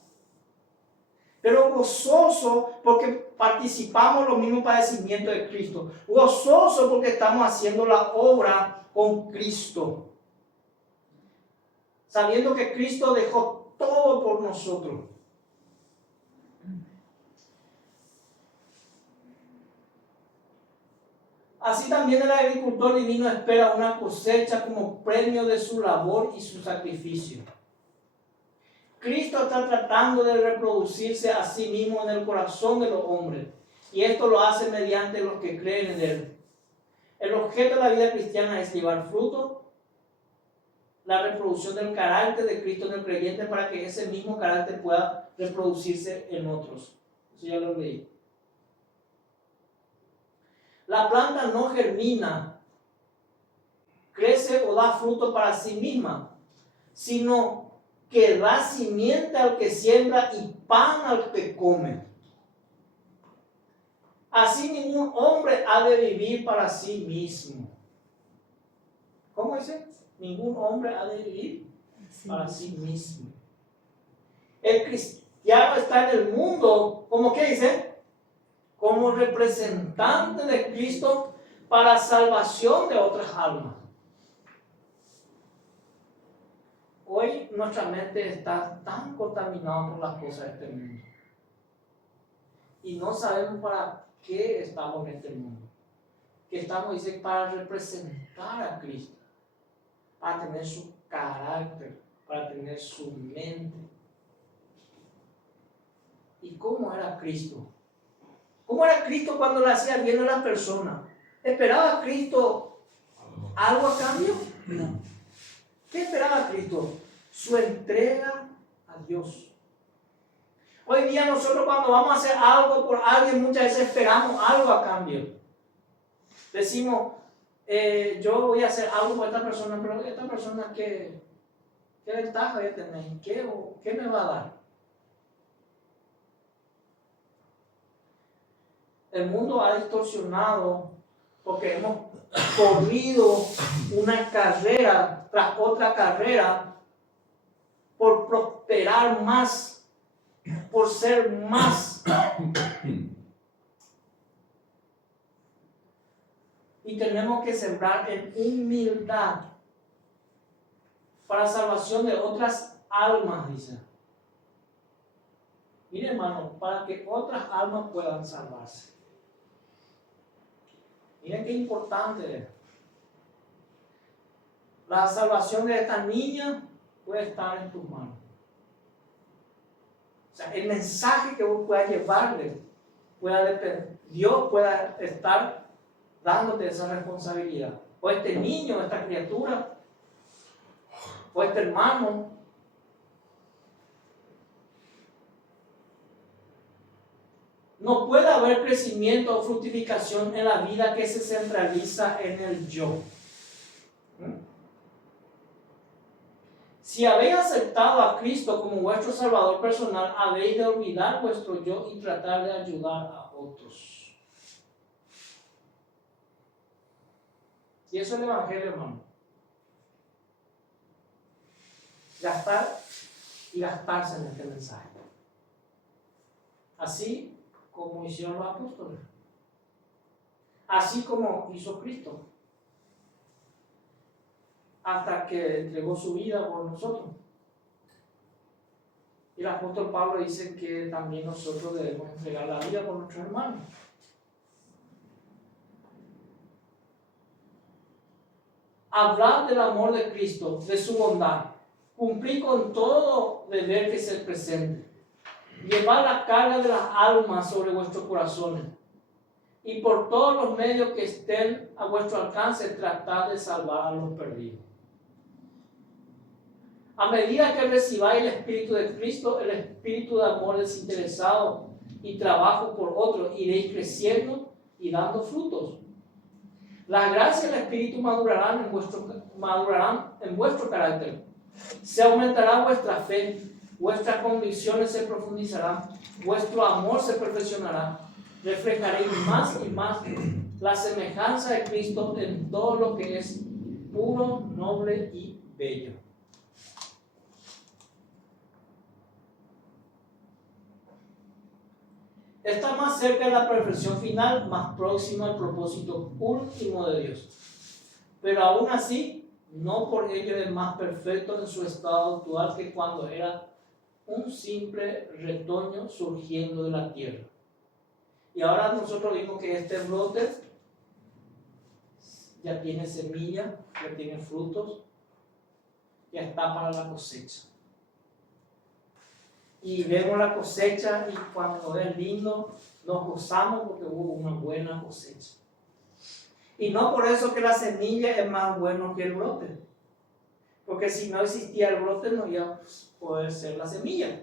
pero gozoso porque participamos los mismos padecimientos de Cristo, gozoso porque estamos haciendo la obra con Cristo, sabiendo que Cristo dejó todo por nosotros. Así también el agricultor divino espera una cosecha como premio de su labor y su sacrificio. Cristo está tratando de reproducirse a sí mismo en el corazón de los hombres, y esto lo hace mediante los que creen en Él. El objeto de la vida cristiana es llevar fruto, la reproducción del carácter de Cristo en el creyente para que ese mismo carácter pueda reproducirse en otros. Eso ya lo leí. La planta no germina, crece o da fruto para sí misma, sino que da simiente al que siembra y pan al que come. Así ningún hombre ha de vivir para sí mismo. ¿Cómo dice? Ningún hombre ha de vivir para sí mismo. El cristiano está en el mundo, ¿cómo qué dice? Como representante de Cristo para salvación de otras almas. Hoy nuestra mente está tan contaminada por las cosas de este mundo. Y no sabemos para qué estamos en este mundo. Que estamos, dice, para representar a Cristo. Para tener su carácter, para tener su mente. ¿Y cómo era Cristo? ¿Cómo era Cristo cuando le hacía bien a las personas? ¿Esperaba Cristo algo a cambio? No. ¿Qué esperaba Cristo? Su entrega a Dios. Hoy día nosotros cuando vamos a hacer algo por alguien, muchas veces esperamos algo a cambio. Decimos, yo voy a hacer algo por esta persona, pero esta persona, ¿qué ventaja voy a tener? ¿Qué me va a dar? El mundo ha distorsionado porque hemos corrido una carrera tras otra carrera por prosperar más, por ser más. Y tenemos que sembrar en humildad para salvación de otras almas, dice. Mire, hermano, para que otras almas puedan salvarse. Miren qué importante es. La salvación de esta niña puede estar en tus manos. O sea, el mensaje que vos puedas llevarle, Dios pueda estar dándote esa responsabilidad. O este niño, esta criatura, o este hermano. No puede haber crecimiento o fructificación en la vida que se centraliza en el yo. Si habéis aceptado a Cristo como vuestro Salvador personal, habéis de olvidar vuestro yo y tratar de ayudar a otros. Y eso es el Evangelio, hermano. Gastar y gastarse en este mensaje. Así como hicieron los apóstoles. Así como hizo Cristo. Hasta que entregó su vida por nosotros. Y el apóstol Pablo dice que también nosotros debemos entregar la vida por nuestros hermanos. Hablar del amor de Cristo, de su bondad. Cumplir con todo deber que se presente. Llevar la carga de las almas sobre vuestros corazones. Y por todos los medios que estén a vuestro alcance, tratar de salvar a los perdidos. A medida que recibáis el Espíritu de Cristo, el Espíritu de amor desinteresado y trabajo por otros, iréis creciendo y dando frutos. Las gracias del Espíritu madurarán en vuestro carácter. Se aumentará vuestra fe, vuestras convicciones se profundizarán, vuestro amor se perfeccionará. Reflejaréis más y más la semejanza de Cristo en todo lo que es puro, noble y bello. está más cerca de la perfección final, más próximo al propósito último de Dios. Pero aún así, no por ello es más perfecto en su estado actual que cuando era un simple retoño surgiendo de la tierra. Y ahora nosotros vimos que este brote ya tiene semilla, ya tiene frutos, ya está para la cosecha. Y vemos la cosecha y cuando es lindo nos gozamos porque hubo una buena cosecha. Y no por eso que la semilla es más bueno que el brote. Porque si no existía el brote no iba a poder ser la semilla.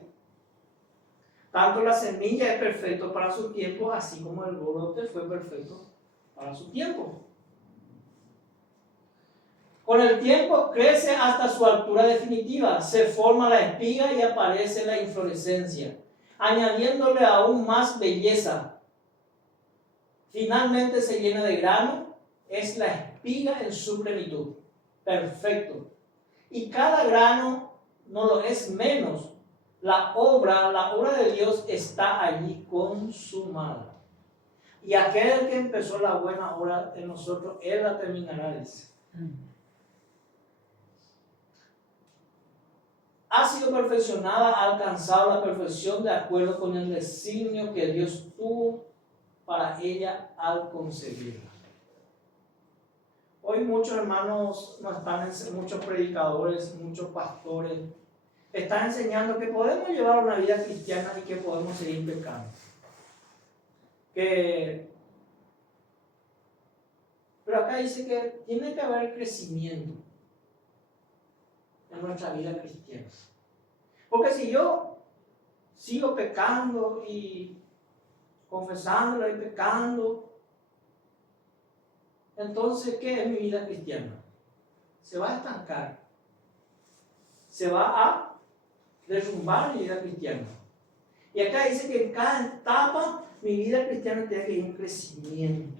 Tanto la semilla es perfecto para su tiempo, así como el brote fue perfecto para su tiempo. Con el tiempo crece hasta su altura definitiva, se forma la espiga y aparece la inflorescencia, añadiéndole aún más belleza. Finalmente se llena de grano, es la espiga en su plenitud, perfecto. Y cada grano no lo es menos. La obra de Dios está allí consumada. Y aquel que empezó la buena obra en nosotros, Él la terminará, dice. Ha sido perfeccionada, ha alcanzado la perfección de acuerdo con el designio que Dios tuvo para ella al concebirla. Hoy muchos hermanos, muchos predicadores, muchos pastores, están enseñando que podemos llevar una vida cristiana y que podemos seguir pecando. Pero acá dice que tiene que haber crecimiento en nuestra vida cristiana. Porque si yo sigo pecando y confesándolo y pecando, entonces, ¿qué es mi vida cristiana? Se va a estancar. Se va a derrumbar mi vida cristiana. Y acá dice que en cada etapa mi vida cristiana tiene que ir en crecimiento.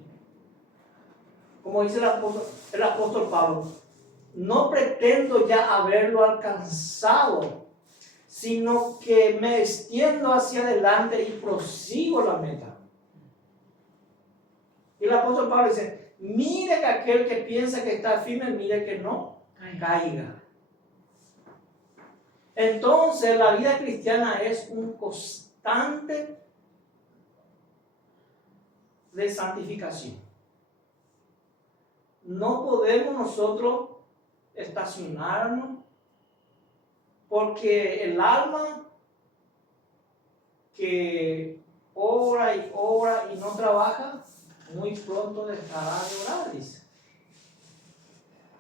Como dice el apóstol Pablo, no pretendo ya haberlo alcanzado, sino que me extiendo hacia adelante y prosigo la meta. Y el apóstol Pablo dice, mire que aquel que piensa que está firme, mire que no caiga. Entonces la vida cristiana es un constante de santificación. No podemos nosotros estacionarnos porque el alma que ora y no trabaja, muy pronto dejará de orar, dice.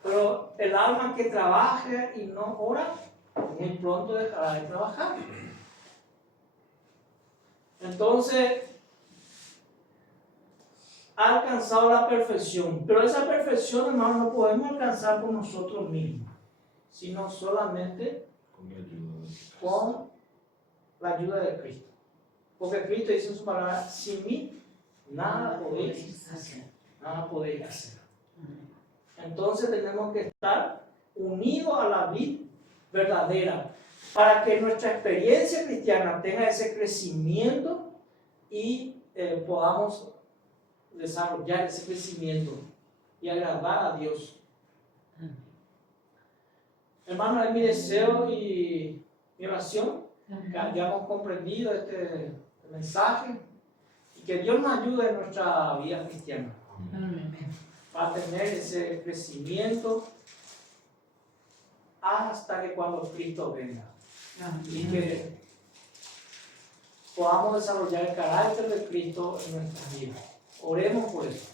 Pero el alma que trabaja y no ora, muy pronto dejará de trabajar. Entonces, ha alcanzado la perfección. Pero esa perfección, hermano, no podemos alcanzar por nosotros mismos, sino solamente con la ayuda de Cristo. Porque Cristo dice en su palabra, sin mí nada podéis hacer. Nada podéis hacer. Entonces tenemos que estar unidos a la vida verdadera para que nuestra experiencia cristiana tenga ese crecimiento y podamos desarrollar ese crecimiento y agradar a Dios. Hermano, es mi deseo y mi oración que hayamos comprendido este mensaje y que Dios nos ayude en nuestra vida cristiana para tener ese crecimiento hasta que cuando Cristo venga. Y que podamos desarrollar el carácter de Cristo en nuestras vidas. Oremos por eso.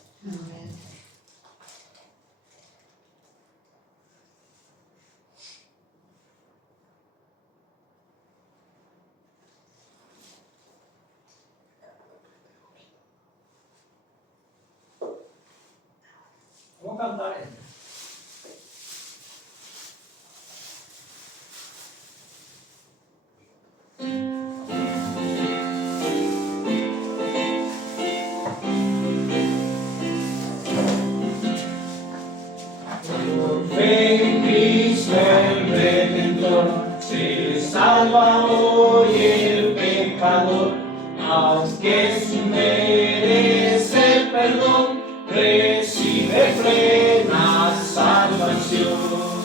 Vamos a cantar esto. En Cristo el Redentor, se salva hoy el pecador, haz que que sin merecer perdón recibe plena salvación.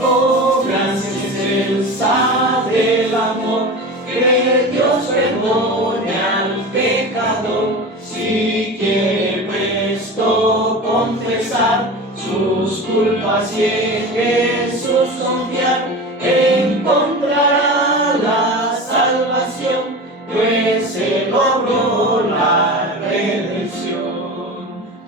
Oh, gracias excelsa del amor, que Dios perdone al pecador, si quiere presto confesar sus culpas y en Jesús confiar, encontrará la salvación, pues se logró la redención.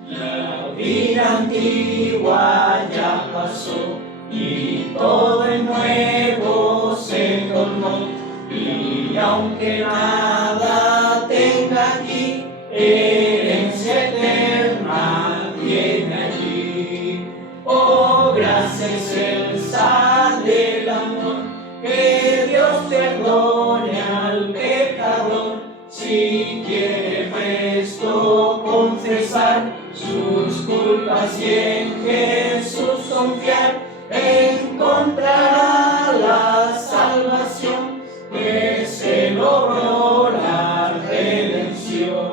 La vida antigua ya pasó y todo en nuevo se tornó, y aunque nada tenga aquí, herencia eterna tiene allí. Oh, gracia excelsa del amor, que Dios perdone al pecador, si quiere presto confesar sus culpas y en Jesús confiar, encontrará la salvación, pues se logró la redención.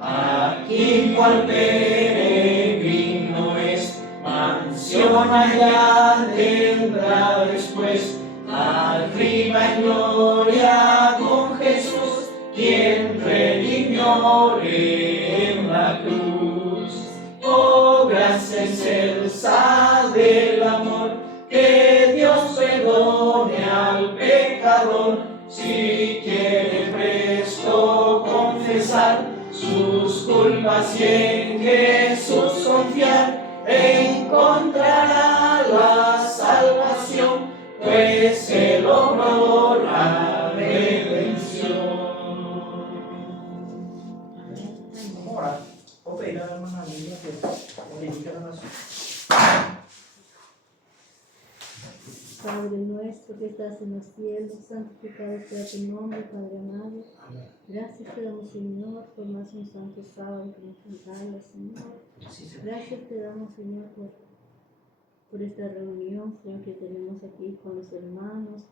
Aquí cual peregrino es, mansión allá tendrá después, arriba en gloria con Jesús, quien redimió en la cruz. Oh, gracia excelsa del amor, que Dios perdone al pecador, si quiere presto confesar sus culpas y en Jesús confiar, encontrará la salvación, pues se logró la redención. Vamos a orar. Voy a pedir a la hermana Lidia que dirija la oración. Padre nuestro que estás en los cielos, santificado sea tu nombre, Padre amado. Amén. Gracias te damos, Señor, por más un santo sábado que nos regala, Señor. Sí, Señor. Gracias te damos, Señor, por esta reunión, Señor, que tenemos aquí con los hermanos,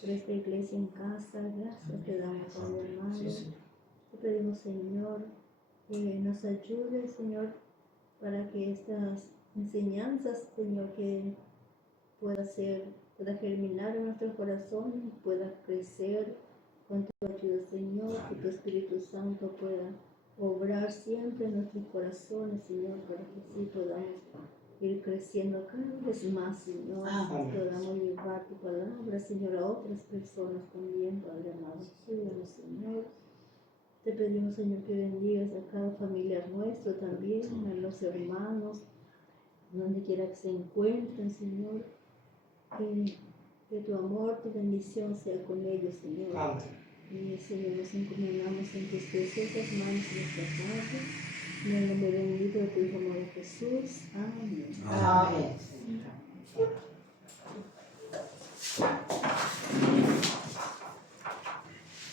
por esta iglesia en casa. Gracias te damos, Padre amado. Sí, Señor. Te pedimos, Señor, que nos ayude, Señor, para que estas enseñanzas, Señor, que pueda germinar en nuestro corazón, pueda crecer con tu ayuda, Señor, que tu Espíritu Santo pueda obrar siempre en nuestros corazones, Señor, para que sí podamos ir creciendo cada vez más, Señor. Amén. Podamos llevar tu palabra, Señor, a otras personas también, Padre amado. Ayúdanos, Señor. Te pedimos, Señor, que bendigas a cada familia nuestro también, a los hermanos, donde quiera que se encuentren, Señor. Que tu amor, tu bendición sea con ellos, Señor. Amén. Y, Señor, nos encomendamos en tus preciosas manos nuestra Padre, en el nombre bendito de tu Hijo amado Jesús. Amén. Amén.